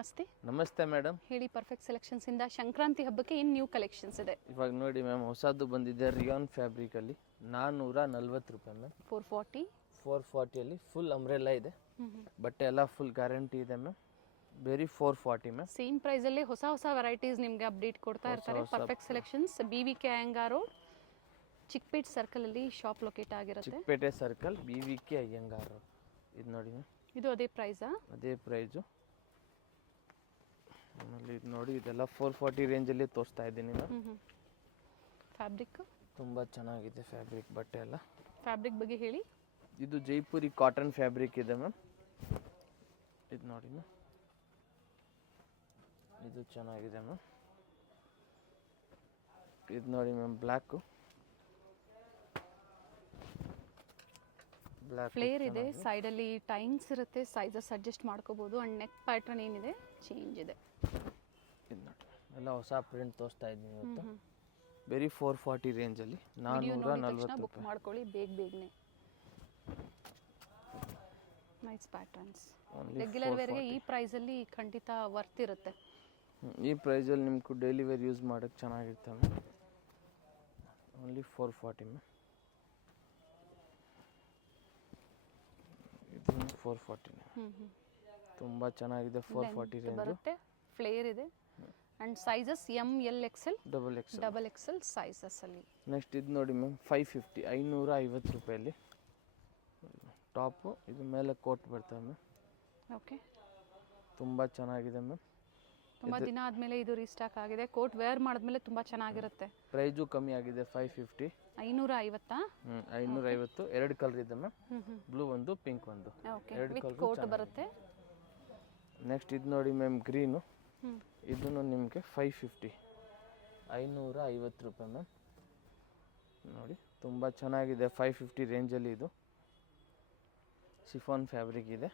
ನಮಸ್ತೆ. ನಮಸ್ತೆ ಮೇಡಮ್. ಹೇಳಿ, ಪರ್ಫೆಕ್ಟ್ ಸೆಲೆಕ್ಷನ್ಸ್ ಇಂದ ಸಂಕ್ರಾಂತಿ ಹಬ್ಬಕ್ಕೆ ಏನು ನ್ಯೂ ಕಲೆಕ್ಷನ್ಸ್ ಇದೆ? ಇವಾಗ ನೋಡಿ ಮ್ಯಾಮ್, ಹೊಸದು ಬಂದಿದೆ ರಿಯಾನ್ ಫ್ಯಾಬ್ರಿಕಲ್ಲಿ 440 ರೂಪಾಯಿ ಮ್ಯಾಮ್. 440 ಫುಲ್ ಅಂಬ್ರೆಲ್ಲಾ ಇದೆ. ಬಟ್ಟೆ ಎಲ್ಲ ಫುಲ್ ಗ್ಯಾರಂಟಿ ಇದೆ ಮ್ಯಾಮ್. ಬೇರೆ 440 ಮ್ಯಾಮ್. ಸೇಮ್ ಪ್ರೈಸಲ್ಲಿ ಹೊಸ ಹೊಸ ವೆರೈಟೀಸ್ ನಿಮಗೆ ಅಪ್ಡೇಟ್ ಕೊಡ್ತಾ ಇರ್ತಾರೆ. Perfect selections BVK Iyengar road, Chickpete ಸರ್ಕಲಲ್ಲಿ ಶಾಪ್ ಲೊಕೇಟ್ ಆಗಿರುತ್ತೆ. Chickpete circle BVK Iyengar road. ಇದು ನೋಡಿ ಮ್ಯಾಮ್, ಇದು ಅದೇ ಪ್ರೈಸಾ? ಅದೇ ಪ್ರೈಸು. ಆಮೇಲೆ ಇದು ನೋಡಿ, ಇದೆಲ್ಲ 440 ರೇಂಜಲ್ಲಿ ತೋರಿಸ್ತಾ ಇದ್ದೀನಿ ಮ್ಯಾಮ್. ಫ್ಯಾಬ್ರಿಕ್ ತುಂಬ ಚೆನ್ನಾಗಿದೆ ಫ್ಯಾಬ್ರಿಕ್, ಬಟ್ಟೆ ಎಲ್ಲ. ಫ್ಯಾಬ್ರಿಕ್ ಬಗ್ಗೆ ಹೇಳಿ. ಇದು ಜೈಪುರಿ ಕಾಟನ್ ಫ್ಯಾಬ್ರಿಕ್ ಇದೆ ಮ್ಯಾಮ್. ಇದು ನೋಡಿ ಮ್ಯಾಮ್, ಇದು ಚೆನ್ನಾಗಿದೆ ಮ್ಯಾಮ್. ಇದು ನೋಡಿ ಮ್ಯಾಮ್, ಬ್ಲ್ಯಾಕ್ ಫ್ಲೇರ್ ಇದೆ, ಸೈಡಲ್ಲಿ ಟೈಮ್ಸ್ ಇರುತ್ತೆ, ಸೈಜಸ್ ಅಡ್ಜಸ್ಟ್ ಮಾಡ್ಕೋಬಹುದು. ಅಂಡ್ ನೆಕ್ ಪ್ಯಾಟರ್ನ್ ಏನಿದೆ ಚೇಂಜ್ ಇದೆ. ಇದು ನೋಡಿ, ಎಲ್ಲ ಹೊಸ ಪ್ರಿಂಟ್ ತೋರಿಸ್ತಾ ಇದ್ದೀನಿ ಇವತ್ತು. ಬೇರೆ 440 ರೇಂಜಲ್ಲಿ 440 ಬುಕ್ ಮಾಡ್ಕೊಳ್ಳಿ ಬೇಗನೆ. Nice patterns. ರೆಗ್ಯುಲರ್ ವೇರ್ಗೆ ಈ ಪ್ರೈಸಲ್ಲಿ ಖಂಡಿತ ವರ್ತ್ ಇರುತ್ತೆ. ಈ ಪ್ರೈಸಲ್ಲಿ ನಿಮ್ಗೆ ಡೈಲಿ ವೇರ್ ಯೂಸ್ ಮಾಡೋಕ್ಕೆ ಚೆನ್ನಾಗಿರುತ್ತೆ ಮ್ಯಾಮ್. Only 440 ma'am. ಇದು 440 ತುಂಬ ಚೆನ್ನಾಗಿದೆ. 440 ರೇಂಜ್ ಬರುತ್ತೆ. ಫ್ಲೇರ್ ಇದೆ and sizes ML XL double XL sizes ಅಲ್ಲಿ. ನೆಕ್ಸ್ಟ್ ಇದು ನೋಡಿ ಮ್ಯಾಮ್, 550 550 ರೂಪಾಯಲ್ಲಿ ಟಾಪು. ಇದು ಮೇಲೆ ಕೋಟ್ ಬರ್ತವೆ ಮ್ಯಾಮ್. ಓಕೆ, ತುಂಬ ಚೆನ್ನಾಗಿದೆ ಮ್ಯಾಮ್. ತುಂಬ ದಿನ ಆದಮೇಲೆ ಇದು ರೀಸ್ಟಾಕ್ ಆಗಿದೆ. ಕೋಟ್ ವೇರ್ ಮಾಡಿದ್ಮೇಲೆ ತುಂಬ ಚೆನ್ನಾಗಿರುತ್ತೆ. ಪ್ರೈಸು ಕಮ್ಮಿ ಆಗಿದೆ. 550 550. 550. ಎರಡು ಕಲರ್ ಇದೆ ಮ್ಯಾಮ್, ಬ್ಲೂ ಒಂದು, ಪಿಂಕ್ ಒಂದು, ಎರಡು ಕಲರ್ ಕೋಟ್ ಬರುತ್ತೆ. ನೆಕ್ಸ್ಟ್ ಇದು ನೋಡಿ ಮ್ಯಾಮ್, ಗ್ರೀನು. ಇದನ್ನು ನಿಮಗೆ 550 550 ರೂಪಾಯಿ ಮ್ಯಾಮ್. ನೋಡಿ, ತುಂಬ ಚೆನ್ನಾಗಿದೆ. 550 ರೇಂಜಲ್ಲಿ ಇದು ಶಿಫಾನ್ ಫ್ಯಾಬ್ರಿಕ್ ಇದೆ.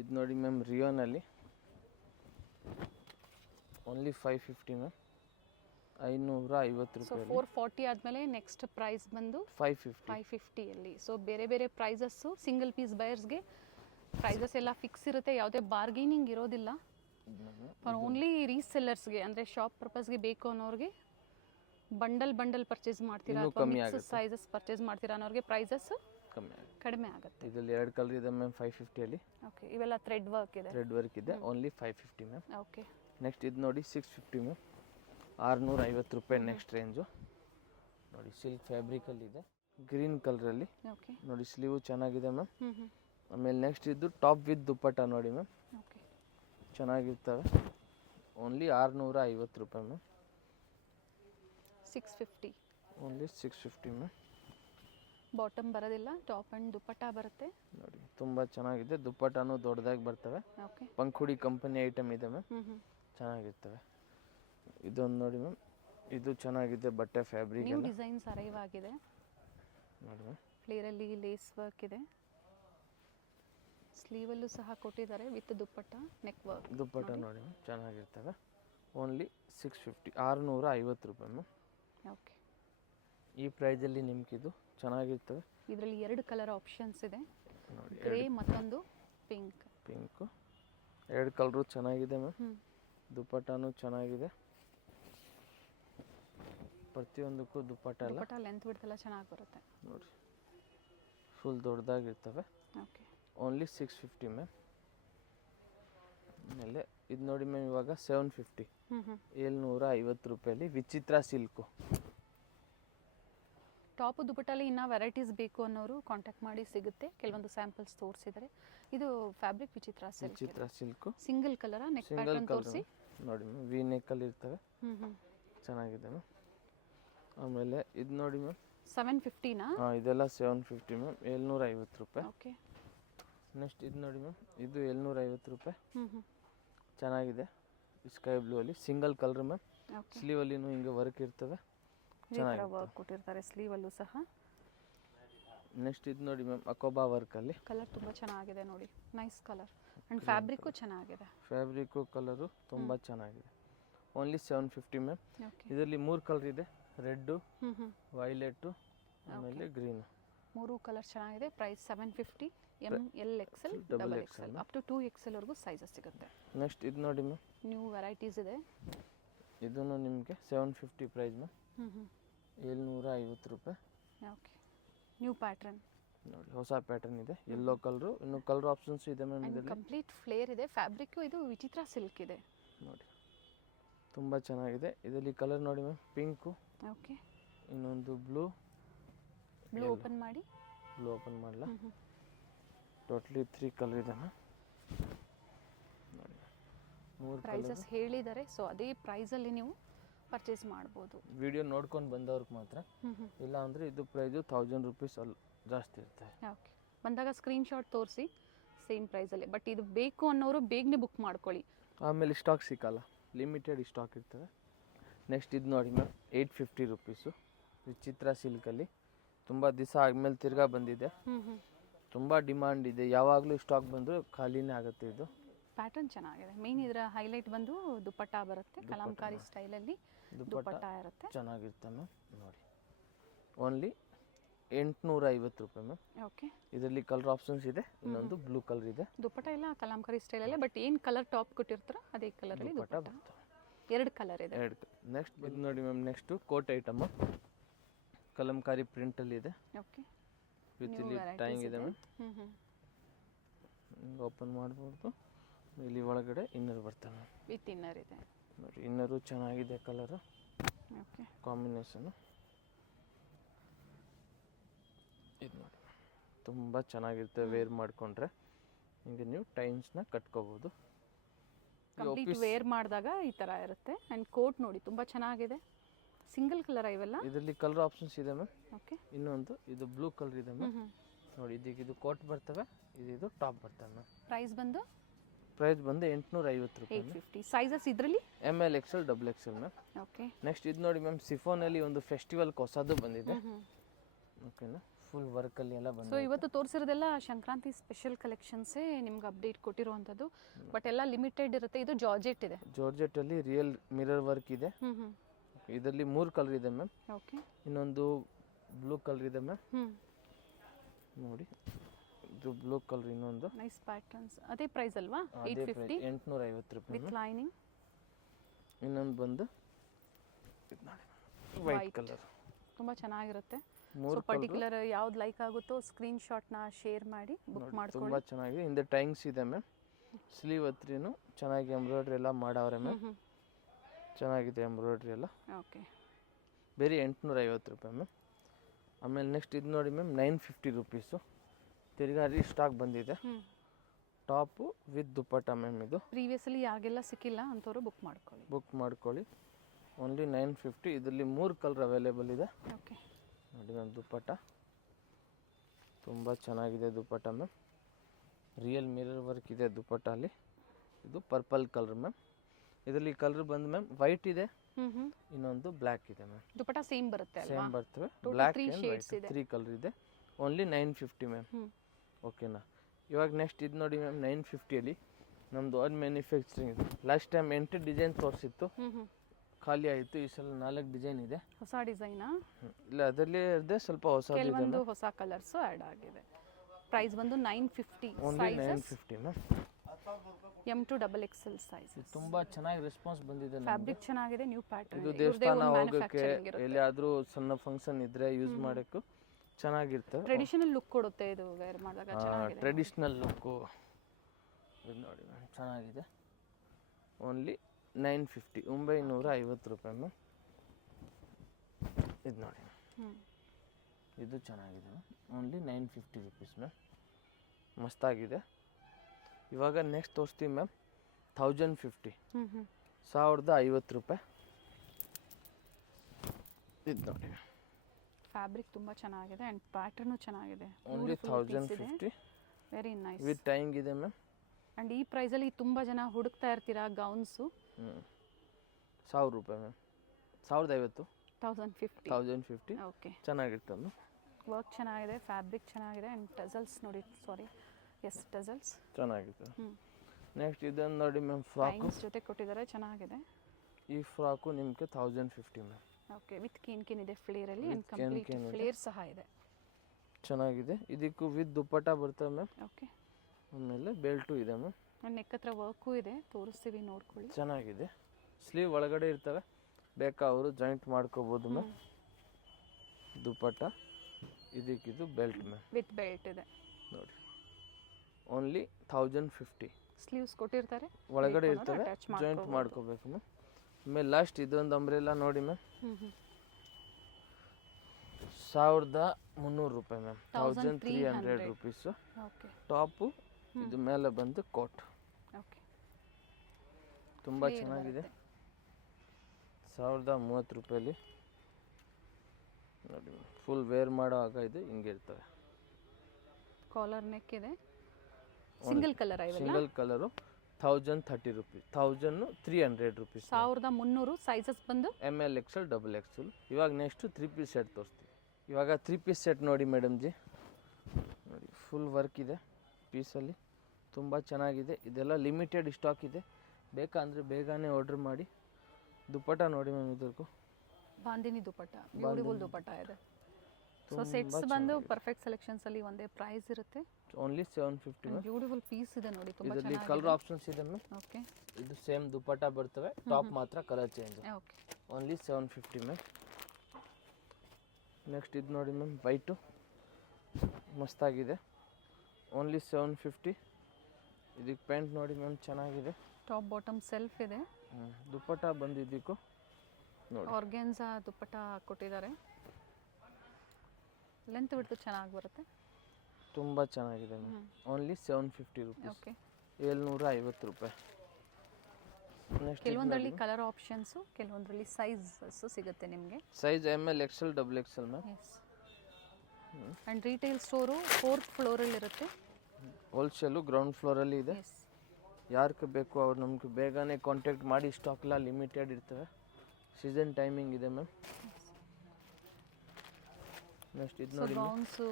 ಇದು ನೋಡಿ ಮ್ಯಾಮ್, ರಿಯೋನಲ್ಲಿ ಓನ್ಲಿ 550 ಮ್ಯಾಮ್. 550 ರೂಪಾಯಿ. 440 ಆದಮೇಲೆ ನೆಕ್ಸ್ಟ್ ಪ್ರೈಸ್ ಬಂದು 550 ಅಲ್ಲಿ. ಸೊ ಬೇರೆ ಬೇರೆ ಪ್ರೈಸಸ್ಸು ಸಿಂಗಲ್ ಪೀಸ್ ಬಯರ್ಸ್ಗೆ ಪ್ರೈಸಸ್ ಎಲ್ಲ ಫಿಕ್ಸ್ ಇರುತ್ತೆ. ಯಾವುದೇ ಬಾರ್ಗೇನಿಂಗ್ ಇರೋದಿಲ್ಲ. ಫಾರ್ ಓನ್ಲಿ ರೀಸೆಲ್ಲರ್ಸ್ಗೆ, ಅಂದರೆ ಶಾಪ್ ಪರ್ಪಸ್ಗೆ ಬೇಕು ಅನ್ನೋರಿಗೆ, ಬಂಡಲ್ ಪರ್ಚೇಸ್ ಮಾಡ್ತೀರಾ ಅಥವಾ ಮಿಕ್ಸ್ ಸೈಜಸ್ ಪರ್ಚೇಸ್ ಮಾಡ್ತೀರಾ ಅನ್ನೋರಿಗೆ ಪ್ರೈಸಸ್ ಕಡಿಮೆ ಆಗುತ್ತೆ. ಇದರಲ್ಲಿ ಎರಡು ಕಲರ್ ಇದೆ ಮ್ಯಾಮ್ 550 ಅಲ್ಲಿ. ಓಕೆ, ಇವೆಲ್ಲ ಥ್ರೆಡ್ ವರ್ಕ್ ಇದೆ. Only 550 ma'am. ಓಕೆ, ನೆಕ್ಸ್ಟ್ ಇದು ನೋಡಿ 650 ಮ್ಯಾಮ್. 650 ರೂಪಾಯಿ ನೆಕ್ಸ್ಟ್ ರೇಂಜು. ನೋಡಿ, ಸಿಲ್ಕ್ ಫ್ಯಾಬ್ರಿಕಲ್ಲಿ ಇದೆ, ಗ್ರೀನ್ ಕಲರಲ್ಲಿ. ಓಕೆ, ನೋಡಿ ಸ್ಲೀವ್ ಚೆನ್ನಾಗಿದೆ ಮ್ಯಾಮ್. ಆಮೇಲೆ ನೆಕ್ಸ್ಟ್ ಇದು ಟಾಪ್ ವಿತ್ ದುಪ್ಪಟ್ಟ ನೋಡಿ ಮ್ಯಾಮ್. ಓಕೆ, ಚೆನ್ನಾಗಿರ್ತವೆ. ಓನ್ಲಿ 650 ರೂಪಾಯಿ ಮ್ಯಾಮ್. 650. Only 650 ma'am. ಬಾಟಮ್ ಬರೋದಿಲ್ಲ, ಟಾಪ್ ಆ್ಯಂಡ್ ದುಪ್ಪಟ್ಟ ಬರುತ್ತೆ. ನೋಡಿ, ತುಂಬ ಚೆನ್ನಾಗಿದೆ. ದುಪ್ಪಟ್ಟನೂ ದೊಡ್ಡದಾಗಿ ಬರ್ತವೆ. ಓಕೆ, ಪಂಖುಡಿ ಕಂಪನಿ ಐಟಮ್ ಇದೆ ಮ್ಯಾಮ್. ಚೆನ್ನಾಗಿರ್ತವೆ. ಇದೊಂದು ನೋಡಿ ಮ್ಯಾಮ್, ಇದು ಚೆನ್ನಾಗಿದೆ ಬಟ್ಟೆ ಫ್ಯಾಬ್ರಿಕ್. ನ್ಯೂ ಡಿಸೈನ್ಸ್ ಅರೈವ್ ಆಗಿದೆ ನೋಡಿ ಮ್ಯಾಮ್. ಫ್ಲೇರಲ್ಲಿ ಲೇಸ್ ವರ್ಕ್ ಇದೆ. ಸ್ಲೀವಲ್ಲೂ ಸಹ ಕೊಟ್ಟಿದ್ದಾರೆ ವಿತ್ ದುಪ್ಪಟ್ಟ, ನೆಕ್ ವರ್ಕ್. ದುಪ್ಪಟ್ಟ ನೋಡಿ ಮ್ಯಾಮ್, ಚೆನ್ನಾಗಿರ್ತವೆ. ಓನ್ಲಿ 650 650 ರೂಪಾಯಿ ಮ್ಯಾಮ್. ಓಕೆ, ಈ ಪ್ರೈಸಲ್ಲಿ ನಿಮ್ಗೆ ಇದು ಚೆನ್ನಾಗಿರ್ತವೆ. ಇದರಲ್ಲಿ ಎರಡು ಕಲರ್ ಆಪ್ಷನ್ಸ್ ಇದೆ, ನೋಡಿ, ಗ್ರೇ ಮತ್ತೊಂದು ಪಿಂಕು. ಎರಡು ಕಲರು ಚೆನ್ನಾಗಿದೆ ಮ್ಯಾಮ್. ದುಪ್ಪಟ್ಟನೂ ಚೆನ್ನಾಗಿದೆ. ಪ್ರತಿಯೊಂದಕ್ಕೂ ದುಪ್ಪಟ್ಟ ಲೆಂತ್ ವಿಡ್ತ್ ಎಲ್ಲ ಚೆನ್ನಾಗಿ ಬರುತ್ತೆ. ನೋಡಿ, ಫುಲ್ ದೊಡ್ಡದಾಗಿರ್ತವೆ. Okay, only 650 ma'am. ಆಮೇಲೆ ಇದು ನೋಡಿ ಮ್ಯಾಮ್, ಇವಾಗ 750 750 ರೂಪಾಯಲ್ಲಿ ವಿಚಿತ್ರ ಸಿಲ್ಕು. ಟಾಪ್ ದುಪ್ಪಟ್ಟಲ್ಲಿ ಇನ್ನೂ ವೆರೈಟೀಸ್ ಬೇಕು ಅನ್ನೋರು ಕಾಂಟ್ಯಾಕ್ಟ್ ಮಾಡಿ, ಸಿಗುತ್ತೆ. ಕೆಲವೊಂದು ಸ್ಯಾಂಪಲ್ಸ್ ತೋರಿಸಿದ್ದಾರೆ. ಇದು ಫ್ಯಾಬ್ರಿಕ್ ವಿಚಿತ್ರ silk. Single colour neck pattern ತೋರಿಸಿ. ನೋಡಿ ಮ್ಯಾಮ್, ವಿ ನೆಕ್ಕಲ್ಲಿ ಇರ್ತವೆ. ಚೆನ್ನಾಗಿದೆ ಮ್ಯಾಮ್. ಆಮೇಲೆ ಇದು ನೋಡಿ ಮ್ಯಾಮ್, 750ನಾ? ಹಾಂ, ಇದೆಲ್ಲ 750 ಮ್ಯಾಮ್. 750 ರೂಪಾಯಿ. ಓಕೆ, ನೆಕ್ಸ್ಟ್ ಇದು ನೋಡಿ ಮ್ಯಾಮ್, ಇದು 750 ರೂಪಾಯಿ. ಚೆನ್ನಾಗಿದೆ. ಸ್ಕೈ ಬ್ಲೂ ಅಲ್ಲಿ ಸಿಂಗಲ್ ಕಲರ್ ಮ್ಯಾಮ್. ಸ್ಲೀವಲ್ಲಿನೂ ಹಿಂಗೆ ವರ್ಕ್ ಇರ್ತವೆ. ಚೆನ್ನಾಗಿ ವರ್ಕ್ ಕೊಟ್ಟಿರ್ತಾರೆ ಸ್ಲೀವಲ್ಲೂ ಸಹ. ನೆಕ್ಸ್ಟ್ ಇದು ನೋಡಿ ಮ್ಯಾಮ್, ಅಕೋಬಾ ವರ್ಕಲ್ಲಿ. ಕಲರ್ ತುಂಬ ಚೆನ್ನಾಗಿದೆ ನೋಡಿ, ನೈಸ್ ಕಲರ್. ಆ್ಯಂಡ್ ಫ್ಯಾಬ್ರಿಕ್ಕು ಚೆನ್ನಾಗಿದೆ. ಫ್ಯಾಬ್ರಿಕ್ಕು ಕಲರು ತುಂಬ ಚೆನ್ನಾಗಿದೆ. Only 750 ma'am. ಇದರಲ್ಲಿ 3 ಕಲರ್ ಇದೆ, ರೆಡ್ಡು, ವೈಲೆಟ್ಟು, ಆಮೇಲೆ ಗ್ರೀನು. 3 ಕಲರ್ ಚೆನ್ನಾಗಿದೆ. Price 750. M L XL double XL up to 2XL ವರೆಗೂ ಸೈಜಸ್ ಸಿಗುತ್ತೆ. ನೆಕ್ಸ್ಟ್ ಇದು ನೋಡಿ ಮ್ಯಾಮ್, ನ್ಯೂ ವೆರೈಟೀಸ್ ಇದೆ. ಇದೂ ನಿಮಗೆ 750 ಪ್ರೈಸ್ ಮ್ಯಾಮ್, 750 ರೂಪಾಯಿ. ಓಕೆ, ನ್ಯೂ ಪ್ಯಾಟ್ರನ್ ನೋಡಿ, ಹೊಸ ಪ್ಯಾಟರ್ನ್ ಇದೆ, ಯೆಲ್ಲೋ ಕಲರು. ಇನ್ನು ಕಲರ್ ಆಪ್ಷನ್ಸ್ ಇದೆ ಮ್ಯಾಮ್ ಇದರಲ್ಲಿ. ಕಂಪ್ಲೀಟ್ ಫ್ಲೇರ್ ಇದೆ. ಫ್ಯಾಬ್ರಿಕ್ ಇದು ವಿಚಿತ್ರ ಸಿಲ್ಕ್ ಇದೆ ನೋಡಿ, ತುಂಬ ಚೆನ್ನಾಗಿದೆ. ಇದರಲ್ಲಿ ಕಲರ್ ನೋಡಿ ಮ್ಯಾಮ್, ಪಿಂಕು, ಓಕೆ, ಇನ್ನೊಂದು ಬ್ಲೂ ಓಪನ್ ಮಾಡಿ. ಬ್ಲೂ ಓಪನ್ ಮಾಡಲ, ಟೋಟಲಿ 3 ಕಲರ್ ಇದೆ ಮ್ಯಾಮ್. ನೋಡಿ, 3 ಪ್ರೈಸಸ್ ಹೇಳಿದ್ದಾರೆ, ಸೊ ಅದೇ ಪ್ರೈಸಲ್ಲಿ ನೀವು ಪರ್ಚೇಸ್ ಮಾಡ್ಬೋದು. ವಿಡಿಯೋ ನೋಡ್ಕೊಂಡು ಬಂದವ್ರಿಗೆ ಮಾತ್ರ, ಇಲ್ಲ ಅಂದರೆ ಇದು ಪ್ರೈಸು 1000 ರೂಪೀಸ್ ಅಲ್ಲಿ ಜಾಸ್ತಿ ಇರ್ತದೆ. ಓಕೆ, ಬಂದಾಗ ಸ್ಕ್ರೀನ್ಶಾಟ್ ತೋರಿಸಿ ಸೇಮ್ ಪ್ರೈಸಲ್ಲಿ. ಬಟ್ ಇದು ಬೇಕು ಅನ್ನೋರು ಬೇಗನೆ ಬುಕ್ ಮಾಡ್ಕೊಳ್ಳಿ, ಆಮೇಲೆ ಸ್ಟಾಕ್ ಸಿಕ್ಕಲ್ಲ, ಲಿಮಿಟೆಡ್ ಸ್ಟಾಕ್ ಇರ್ತದೆ. ನೆಕ್ಸ್ಟ್ ಇದು ನೋಡಿ ಮ್ಯಾಮ್, 850 ರೂಪೀಸು, ವಿಚಿತ್ರ ಸಿಲ್ಕಲ್ಲಿ. ತುಂಬ ದಿವಸ ಆದಮೇಲೆ ತಿರ್ಗಾ ಬಂದಿದೆ, ತುಂಬ ಡಿಮಾಂಡ್ ಇದೆ. ಯಾವಾಗಲೂ ಸ್ಟಾಕ್ ಬಂದರೂ ಖಾಲಿನೇ ಆಗುತ್ತೆ. ಇದು ಪ್ಯಾಟರ್ನ್ ಚೆನ್ನಾಗಿದೆ. ಮೇನ್ ಇದರ ಹೈಲೈಟ್ ಬಂದು ದುಪಟ್ಟಾ ಬರುತ್ತೆ, ಕಲಾಂಕಾರಿ ಸ್ಟೈಲಲ್ಲಿ ದುಪಟ್ಟಾ ಇರುತ್ತೆ. ಚೆನ್ನಾಗಿರುತ್ತೆ ಮ್ಯಾಮ್. ನೋಡಿ, ಓನ್ಲಿ 850 ರೂಪಾಯಿ ಮ್ಯಾಮ್. ಓಕೆ, ಇದರಲ್ಲಿ ಕಲರ್ ಆಪ್ಷನ್ಸ್ ಇದೆ, ಇನ್ನೊಂದು ಬ್ಲೂ ಕಲರ್ ಇದೆ. ದುಪಟ್ಟಾ ಎಲ್ಲ ಕಲಾಂಕಾರಿ ಸ್ಟೈಲಲ್ಲೇ, ಬಟ್ ಏನು ಕಲರ್ ಟಾಪ್ ಕೊಟ್ಟಿರ್ತಾರೋ ಅದೇ ಕಲರಲ್ಲಿ ದುಪಟ್ಟಾ ದುಪಟ್ಟಾ. 2 ಕಲರ್ ಇದೆ. ನೆಕ್ಸ್ಟ್ ಇದು ನೋಡಿ ma'am, next coat item kalamkari ಪ್ರಿಂಟಲ್ಲಿ ಇದೆ. ಓಕೆ, ವಿತ್ ಇಲ್ಲಿ ಟೈಂಗ್ ಇದೆ ಮ್ಯಾಮ್, ಓಪನ್ ಮಾಡ್ಬೋದು. ಇಲ್ಲಿ ಒಳಗಡೆ ಇನ್ನರ್ ಬರ್ತವೆ, ವಿತ್ ಇನ್ನರ್ ಇದೆ ನೋಡಿ. ಇನ್ನರು ಚೆನ್ನಾಗಿದೆ, ಕಲರು, ಓಕೆ, ಕಾಂಬಿನೇಷನು. ಇದು ನೋಡಿ, ತುಂಬ ಚೆನ್ನಾಗಿರುತ್ತೆ. ವೇರ್ ಮಾಡಿಕೊಂಡ್ರೆ ಹಿಂಗೆ ನೀವು ಟೈಮ್ಸ್ನ ಕಟ್ಕೋಬೋದು. ಕಂಪ್ಲೀಟ್ ವೇರ್ ಮಾಡಿದಾಗ ಈ ಥರ ಇರುತ್ತೆ. ಆ್ಯಂಡ್ ಕೋಟ್ ನೋಡಿ ತುಂಬ ಚೆನ್ನಾಗಿದೆ, ಸಿಂಗಲ್ ಕಲರ್ ಇವೆಲ್ಲ. ಇದರಲ್ಲಿ ಕಲರ್ ಆಪ್ಷನ್ಸ್ ಇದೆ ಮ್ಯಾಮ್. ಓಕೆ, ಇನ್ನೊಂದು ಇದು ಬ್ಲೂ ಕಲರ್ ಇದೆ ಮ್ಯಾಮ್. ನೋಡಿ, ಇದಕ್ಕೆ ಇದು ಕೋಟ್ ಬರ್ತವೆ, ಇದು ಟಾಪ್ ಬರ್ತವೆ ಮ್ಯಾಮ್. ಪ್ರೈಸ್ ಬಂದು 850 ರೂಪಾಯಿ. 850 ಸೈಜಸ್ ಇದರಲ್ಲಿ ML XL double XL ma'am. Okay, next ಇದು ನೋಡಿ ಮ್ಯಾಮ್, ಸಿಫೋನಲ್ಲಿ ಒಂದು ಫೆಸ್ಟಿವಲ್ ಹೊಸದು ಬಂದಿದೆ. ಓಕೆನಾ, ಫುಲ್ ವರ್ಕಲ್ಲಿ ಎಲ್ಲ ಬಂದಿದೆ. ಸೊ ಇವತ್ತು ತೋರಿಸಿರೋದೆಲ್ಲ ಸಂಕ್ರಾಂತಿ ಸ್ಪೆಷಲ್ ಕಲೆಕ್ಷನ್ಸೇ ನಿಮ್ಗೆ ಅಪ್ಡೇಟ್ ಕೊಟ್ಟಿರುವಂಥದ್ದು. ಬಟ್ ಎಲ್ಲ ಲಿಮಿಟೆಡ್ ಇರುತ್ತೆ. ಇದು ಜಾರ್ಜೆಟ್ ಇದೆ, ಜಾರ್ಜೆಟಲ್ಲಿ ರಿಯಲ್ ಮಿರರ್ ವರ್ಕ್ ಇದೆ. ಇದರಲ್ಲಿ 3 ಕಲರ್ ಇದೆ ಮ್ಯಾಮ್. ಓಕೆ, ಇನ್ನೊಂದು ಬ್ಲೂ ಕಲರ್ ಇದೆ ಮ್ಯಾಮ್. ನೋಡಿ, ಇದು ಬ್ಲೂ ಕಲರ್. ಇನ್ನೊಂದು ನೈಸ್ ಪ್ಯಾಟರ್ನ್ಸ್. ಅದೇ ಪ್ರೈಸ್ ಅಲ್ವಾ? 850 850 ರೂಪಾಯಿ ವಿತ್ ಲೈನಿಂಗ್. ಇನ್ನೊಂದು ಬಂದು ವೈಟ್ ಕಲರ್, ತುಂಬ ಚೆನ್ನಾಗಿರುತ್ತೆ. ಸೊ ಪರ್ಟಿಕ್ಯುಲರ್ ಯಾವ್ದು ಲೈಕ್ ಆಗುತ್ತೋ ಸ್ಕ್ರೀನ್ಶಾಟ್ನ ಶೇರ್ ಮಾಡಿ ಬುಕ್ ಮಾಡ್ಕೊಳ್ಳಿ. ತುಂಬ ಚೆನ್ನಾಗಿದೆ. ಹಿಂದೆ ಟೈಂಗ್ಸ್ ಇದೆ ಮ್ಯಾಮ್. ಸ್ಲೀವ್ ಹತ್ರಿನೂ ಚೆನ್ನಾಗಿ ಎಂಬ್ರಾಯ್ಡ್ರಿ ಎಲ್ಲ ಮಾಡವ್ರೆ ಮ್ಯಾಮ್. ಚೆನ್ನಾಗಿದೆ ಎಂಬ್ರಾಯ್ಡ್ರಿ ಎಲ್ಲ. ಓಕೆ, ಬೇರೆ 850 ರೂಪಾಯಿ ಮ್ಯಾಮ್. ಆಮೇಲೆ ನೆಕ್ಸ್ಟ್ ಇದು ನೋಡಿ ಮ್ಯಾಮ್, 950 ರೂಪೀಸು. ತಿರ್ಗಾ ಸ್ಟಾಕ್ ಬಂದಿದೆ. Top with dupatta ma'am. ಇದು ಪ್ರೀವಿಯಸ್ಲಿ ಯಾರಿಗೆಲ್ಲ ಸಿಕ್ಕಿಲ್ಲ ಅಂಥವ್ರು ಬುಕ್ ಮಾಡ್ಕೊಳ್ಳಿ. ಓನ್ಲಿ 950. ಇದರಲ್ಲಿ 3 ಕಲರ್ ಅವೈಲೇಬಲ್ ಇದೆ. ಓಕೆ, ನೋಡಿ ಮ್ಯಾಮ್, ದುಪ್ಪಟ್ಟ ತುಂಬ ಚೆನ್ನಾಗಿದೆ. ದುಪ್ಪಟ್ಟ ಮ್ಯಾಮ್ ರಿಯಲ್ ಮಿರರ್ ವರ್ಕ್ ಇದೆ ದುಪ್ಪಟ್ಟ ಅಲ್ಲಿ. ಇದು ಪರ್ಪಲ್ ಕಲರ್ ಮ್ಯಾಮ್. ಇದರಲ್ಲಿ ಕಲರ್ ಬಂದು ಮ್ಯಾಮ್ ವೈಟ್ ಇದೆ, ಇನ್ನೊಂದು ಬ್ಲ್ಯಾಕ್ ಇದೆ ಮ್ಯಾಮ್. ದುಪಟ್ಟಾ ಸೇಮ್ ಬರುತ್ತೆ ಅಲ್ವಾ? ಸೇಮ್ ಬರ್ತವೆ. ಬ್ಲ್ಯಾಕ್ ಆ್ಯಂಡ್ ವೈಟ್ 3 ಕಲರ್ ಇದೆ. Only 950 ma'am. ಓಕೆನಾ. ಇವಾಗ ನೆಕ್ಸ್ಟ್ ಇದು ನೋಡಿ ಮ್ಯಾಮ್, 950ಅಲ್ಲಿ ನಮ್ಮದು ಓನ್ ಮ್ಯಾನುಫ್ಯಾಕ್ಚರಿಂಗ್ ಇದೆ. ಲಾಸ್ಟ್ ಟೈಮ್ 8 ಡಿಸೈನ್ ತೋರಿಸಿತ್ತು, ಖಾಲಿ ಆಯಿತು. ಈ ಸಲ 4 ಡಿಸೈನ್ ಇದೆ. ಹೊಸ ಡಿಸೈನಾ? ಇಲ್ಲ, ಅದರಲ್ಲಿ ಇದೆ ಸ್ವಲ್ಪ ಹೊಸ ಕೆಲವೊಂದು ಹೊಸ ಕಲರ್ಸ್ ಆ್ಯಡ್ ಆಗಿದೆ. ಪ್ರೈಸ್ ಬಂದು 950. Only 950 ma'am. M to XXL size. ತುಂಬ ಚೆನ್ನಾಗಿ ರೆಸ್ಪಾನ್ಸ್ ಬಂದಿದೆ. ಫ್ಯಾಬ್ರಿಕ್ ಚೆನ್ನಾಗಿದೆ, ನ್ಯೂ ಪ್ಯಾಟರ್ನ್. ಇದು ದೇವಸ್ಥಾನ ಹೋಗೋಕ್ಕೆ, ಎಲ್ಲಿಯಾದರೂ ಸಣ್ಣ ಫಂಕ್ಷನ್ ಇದ್ರೆ ಯೂಸ್ ಮಾಡೋಕ್ಕೂ ಚೆನ್ನಾಗಿರ್ತದೆ. ಟ್ರೆಡಿಷನಲ್ ಲುಕ್ ಕೊಡುತ್ತೆ ಇದು ವೇರ್ ಮಾಡಿದಾಗ. ಚೆನ್ನಾಗಿದೆ, ಟ್ರೆಡಿಷನಲ್ ಲುಕ್ಕು. ಇದು ನೋಡಿ ಮ್ಯಾಮ್, ಚೆನ್ನಾಗಿದೆ. ಓನ್ಲಿ 950, 950 ರೂಪಾಯಿ ಮ್ಯಾಮ್. ಇದು ನೋಡಿ, ಇದು ಚೆನ್ನಾಗಿದೆ ಮ್ಯಾಮ್. Only 950 rupees ma'am. ಮಸ್ತಾಗಿದೆ. ಇವಾಗ ನೆಕ್ಸ್ಟ್ ತೋರಿಸ್ತೀವಿ ಮ್ಯಾಮ್, 1050, 1050 ರೂಪಾಯಿ. ಇದು ನೋಡಿ, ಫ್ಯಾಬ್ರಿಕ್ ತುಂಬ ಚೆನ್ನಾಗಿದೆ ಆ್ಯಂಡ್ ಪ್ಯಾಟರ್ನು ಚೆನ್ನಾಗಿದೆ. ಓನ್ಲಿ 1050. Very nice. ವಿತ್ ಟೈಂಗ್ ಇದೆ ಮ್ಯಾಮ್. ಆ್ಯಂಡ್ ಈ ಪ್ರೈಸಲ್ಲಿ ತುಂಬ ಜನ ಹುಡುಕ್ತಾ ಇರ್ತೀರಾ ಗೌನ್ಸು. 1000 ರೂಪಾಯಿ ಮ್ಯಾಮ್. 1050. 1050. ಓಕೆ, ಚೆನ್ನಾಗಿರ್ತದೆ ಮ್ಯಾಮ್. ವರ್ಕ್ ಚೆನ್ನಾಗಿದೆ, ಫ್ಯಾಬ್ರಿಕ್ ಚೆನ್ನಾಗಿದೆ ಆ್ಯಂಡ್ ಟಸಲ್ಸ್ ನೋಡಿ. ಟಸಲ್ಸ್ ಚೆನ್ನಾಗಿದೆ. ನೆಕ್ಸ್ಟ್ ಇದನ್ನು ನೋಡಿ ಮ್ಯಾಮ್, ಫ್ರಾಕು ಜೊತೆ ಕೊಟ್ಟಿದ್ದಾರೆ, ಚೆನ್ನಾಗಿದೆ. ಈ ಫ್ರಾಕು ನಿಮಗೆ 1050 ಮ್ಯಾಮ್. ಓಕೆ, ವಿತ್ ಕೀನ್ ಇದೆ ಫ್ಲೇರಲ್ಲಿ ಆ್ಯಂಡ್ ಕಂಪ್ಲೀಟ್ ಫ್ಲೇರ್ ಸಹ ಇದೆ. ಚೆನ್ನಾಗಿದೆ. ಇದಕ್ಕೂ ವಿತ್ ದುಪ್ಪಟ್ಟ ಬರ್ತವೆ ಮ್ಯಾಮ್. ಓಕೆ. ಆಮೇಲೆ ಬೆಲ್ಟು ಇದೆ ಮ್ಯಾಮ್. ನೆಕ್ ಹತ್ರ ವರ್ಕು ಇದೆ, ತೋರಿಸ್ತೀವಿ ನೋಡ್ಕೊಳ್ಳಿ. ಚೆನ್ನಾಗಿದೆ. ಸ್ಲೀವ್ ಒಳಗಡೆ ಇರ್ತವೆ, ಬೇಕಾ ಅವರು ಜಾಯಿಂಟ್ ಮಾಡ್ಕೋಬೋದು ಮ್ಯಾಮ್. ದುಪ್ಪಟ್ಟ ಇದಕ್ಕಿದು ಬೆಲ್ಟ್ ಮ್ಯಾಮ್. ವಿತ್ ಬೆಲ್ಟ್ ಇದೆ ನೋಡಿ. ಓನ್ಲಿ 1050. ಸ್ಲೀವ್ಸ್ ಕೊಟ್ಟಿರ್ತಾರೆ, ಒಳಗಡೆ ಇರ್ತವೆ, ಜಾಯಿಂಟ್ ಮಾಡ್ಕೋಬೇಕು ಮ್ಯಾಮ್. ಆಮೇಲೆ ಲಾಸ್ಟ್ ಇದೊಂದು ಅಂಬ್ರೆಲ್ಲ ನೋಡಿ ಮ್ಯಾಮ್. 1300 ರೂಪಾಯಿ ಮ್ಯಾಮ್. 1300 ರುಪೀಸು. ಓಕೆ. ಟಾಪು ಇದು ಮೇಲೆ ಬಂದು ಕೋಟ್. ಓಕೆ. ತುಂಬ ಚೆನ್ನಾಗಿದೆ. 1030 ರೂಪಾಯಲ್ಲಿ ನೋಡಿ. ಫುಲ್ ವೇರ್ ಮಾಡೋ ಆಗ ಇದು ಹಿಂಗೆ ಇರ್ತವೆ. ಕಾಲರ್ ನೆಕ್ ಇದೆ, ಸಿಂಗಲ್ ಕಲರ್ ಇವೆಲ್ಲ. Single colour 1030 rupees. 1300 rupees. 1300. Sizes ಬಂದು ML XL XXL. ಇವಾಗ ನೆಕ್ಸ್ಟು 3 ಪೀಸ್ ಸೆಟ್ ತೋರಿಸ್ತೀವಿ. ಇವಾಗ 3 ಪೀಸ್ ಸೆಟ್ ನೋಡಿ ಮೇಡಮ್ ಜಿ. ನೋಡಿ ಫುಲ್ ವರ್ಕ್ ಇದೆ ಪೀಸಲ್ಲಿ, ತುಂಬ ಚೆನ್ನಾಗಿದೆ. ಇದೆಲ್ಲ ಲಿಮಿಟೆಡ್ ಸ್ಟಾಕ್ ಇದೆ, ಬೇಕಾ ಅಂದರೆ ಬೇಗನೆ ಆರ್ಡ್ರ್ ಮಾಡಿ. ದುಪ್ಪಟ್ಟ ನೋಡಿ ಮ್ಯಾಮ್, ಇದಕ್ಕೂ ಬಾಂದಿನಿ ದುಪ್ಪಟ್ಟ, ಬ್ಯೂಟಿಫುಲ್ ದುಪ್ಪಟ್ಟ ಇದೆ. ಸೊ ಸೆಟ್ಸ್ ಬಂದು ಪರ್ಫೆಕ್ಟ್ ಸೆಲೆಕ್ಷನ್ಸ್ ಅಲ್ಲಿ ಒಂದೇ ಪ್ರೈಸ್ ಇರುತ್ತೆ. Only 750 ma'am. ಬ್ಯೂಟಿಫುಲ್ ಪೀಸ್ ಇದೆ ನೋಡಿ, ತುಂಬಾ ಇದರಲ್ಲಿ ಚೆನ್ನಾಗಿದೆ. ಕಲರ್ ಆಪ್ಷನ್ಸ್ ಇದೆ ಮ್ಯಾಮ್. ಓಕೆ. ಇದು ಸೇಮ್ ದುಪ್ಪಟ್ಟ ಬರ್ತವೆ, ಟಾಪ್ ಮಾತ್ರ colour change. Okay. Only 750 ma'am. Next ಇದು ನೋಡಿ ಮ್ಯಾಮ್, ವೈಟು ಮಸ್ತಾಗಿದೆ. ಓನ್ಲಿ 750. ಇದಕ್ಕೆ ಪ್ಯಾಂಟ್ ನೋಡಿ ಮ್ಯಾಮ್, ಚೆನ್ನಾಗಿದೆ. ಟಾಪ್ ಬಾಟಮ್ ಸೆಲ್ಫ್ ಇದೆ. ದುಪ್ಪಟ್ಟ ಬಂದು ಇದಕ್ಕೂ ನೋಡಿ ಆರ್ಗೆನ್ಸಾ ದುಪ್ಪಟ್ಟ ಕೊಟ್ಟಿದ್ದಾರೆ. ಲೆಂತ್ ಬಿಡ್ತು ಚೆನ್ನಾಗಿ ಬರುತ್ತೆ, ತುಂಬ ಚೆನ್ನಾಗಿದೆ ಮ್ಯಾಮ್. Only 750 rupees. ಓಕೆ. 750 ರೂಪಾಯಿ. ನೆಕ್ಸ್ಟ್ ಕೆಲವೊಂದರಲ್ಲಿ ಕಲರ್ ಆಪ್ಷನ್ಸು, ಕೆಲವೊಂದರಲ್ಲಿ ಸೈಜಸ್ ಸಿಗುತ್ತೆ ನಿಮಗೆ. Size ML XL XXL ma'am. Yes. And retail store 4th ಫ್ಲೋರಲ್ಲಿ ಇರುತ್ತೆ. ಹೋಲ್ಸೇಲು ಗ್ರೌಂಡ್ ಫ್ಲೋರಲ್ಲಿ ಇದೆ. ಎಸ್. ಯಾರಿಗೆ ಬೇಕು ಅವ್ರು ನಮ್ಗೆ ಬೇಗನೆ ಕಾಂಟ್ಯಾಕ್ಟ್ ಮಾಡಿ. ಸ್ಟಾಕ್ಲ ಲಿಮಿಟೆಡ್ ಇರ್ತವೆ, ಸೀಸನ್ ಟೈಮಿಂಗ್ ಇದೆ ಮ್ಯಾಮ್. ನೆಕ್ಸ್ಟ್ ಇದು ನೋಡಿ ಗೌನ್ಸು,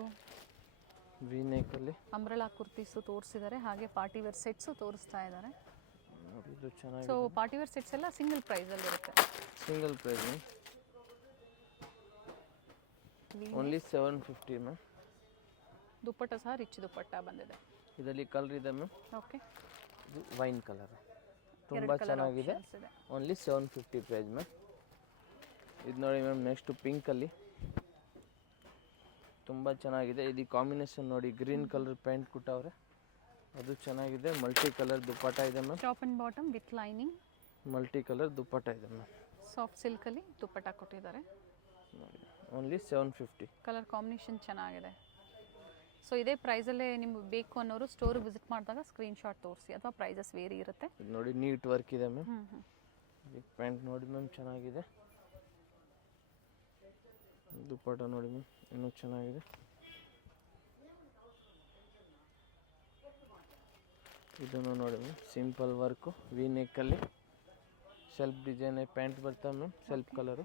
ವಿ ನೆಕ್ಕಲ್ಲಿ ಅಂಬ್ರೆಲಾ ಕುರ್ತೀಸು ತೋರಿಸಿದ್ದಾರೆ, ಹಾಗೆ ಪಾರ್ಟಿ ವೇರ್ ಸೆಟ್ಸು ತೋರಿಸ್ತಾ ಇದ್ದಾರೆ. ನೋಡಿ ಇದು ಚೆನ್ನಾಗಿದೆ. ಸೊ ಪಾರ್ಟಿ ವೇರ್ ಸೆಟ್ಸ್ ಎಲ್ಲ ಸಿಂಗಲ್ ಪ್ರೈಸಲ್ಲಿ ಇರುತ್ತೆ. Single price only 750 ma'am. Dupatta ಸಹ ರಿಚ್ ದುಪ್ಪಟ್ಟ ಬಂದಿದೆ. ಇದರಲ್ಲಿ ಕಲರ್ ಇದೆ ಮ್ಯಾಮ್. ಓಕೆ. ಇದು ವೈನ್ ಕಲರ್, ತುಂಬ ಚೆನ್ನಾಗಿದೆ. Only 750 price ma'am. ಇದು ನೋಡಿ ಮ್ಯಾಮ್, ನೆಕ್ಸ್ಟು ಪಿಂಕಲ್ಲಿ ತುಂಬ ಚೆನ್ನಾಗಿದೆ. ಇದು ಕಾಂಬಿನೇಷನ್ ನೋಡಿ, ಗ್ರೀನ್ ಕಲರ್ ಪ್ಯಾಂಟ್ ಕೊಟ್ಟವ್ರೆ, ಅದು ಚೆನ್ನಾಗಿದೆ. ಮಲ್ಟಿ ಕಲರ್ ದುಪ್ಪಟ್ಟ ಇದೆ ma'am. Top and bottom with lining. Multi colour dupatta ಇದೆ ಮ್ಯಾಮ್. ಸಾಫ್ಟ್ ಸಿಲ್ಕಲ್ಲಿ ದುಪ್ಪಟ್ಟ ಕೊಟ್ಟಿದ್ದಾರೆ. ನೋಡಿ ಓನ್ಲಿ 750. ಕಲರ್ ಕಾಂಬಿನೇಷನ್ ಚೆನ್ನಾಗಿದೆ. ಸೊ ಇದೇ ಪ್ರೈಸಲ್ಲೇ ನಿಮ್ಗೆ ಬೇಕು ಅನ್ನೋರು ಸ್ಟೋರ್ ವಿಸಿಟ್ ಮಾಡಿದಾಗ ಸ್ಕ್ರೀನ್ಶಾಟ್ ತೋರಿಸಿ, ಅಥವಾ ಪ್ರೈಸಸ್ ವೇರಿ ಇರುತ್ತೆ. ಇದು ನೋಡಿ ನೀಟ್ ವರ್ಕ್ ಇದೆ ಮ್ಯಾಮ್. ಪ್ಯಾಂಟ್ ನೋಡಿ ಮ್ಯಾಮ್, ಚೆನ್ನಾಗಿದೆ. ದುಪ್ಪಟ್ಟ ನೋಡಿ ಮ್ಯಾಮ್, ಇನ್ನೂ ಚೆನ್ನಾಗಿದೆ. ಇದನ್ನು ನೋಡಿ ಮ್ಯಾಮ್, ಸಿಂಪಲ್ ವರ್ಕು, ವಿ ನೆಕ್ಕಲ್ಲಿ ಸೆಲ್ಫ್ ಡಿಸೈನ್ ಪ್ಯಾಂಟ್ ಬರ್ತವೆ ಮ್ಯಾಮ್. ಸೆಲ್ಫ್ ಕಲರು,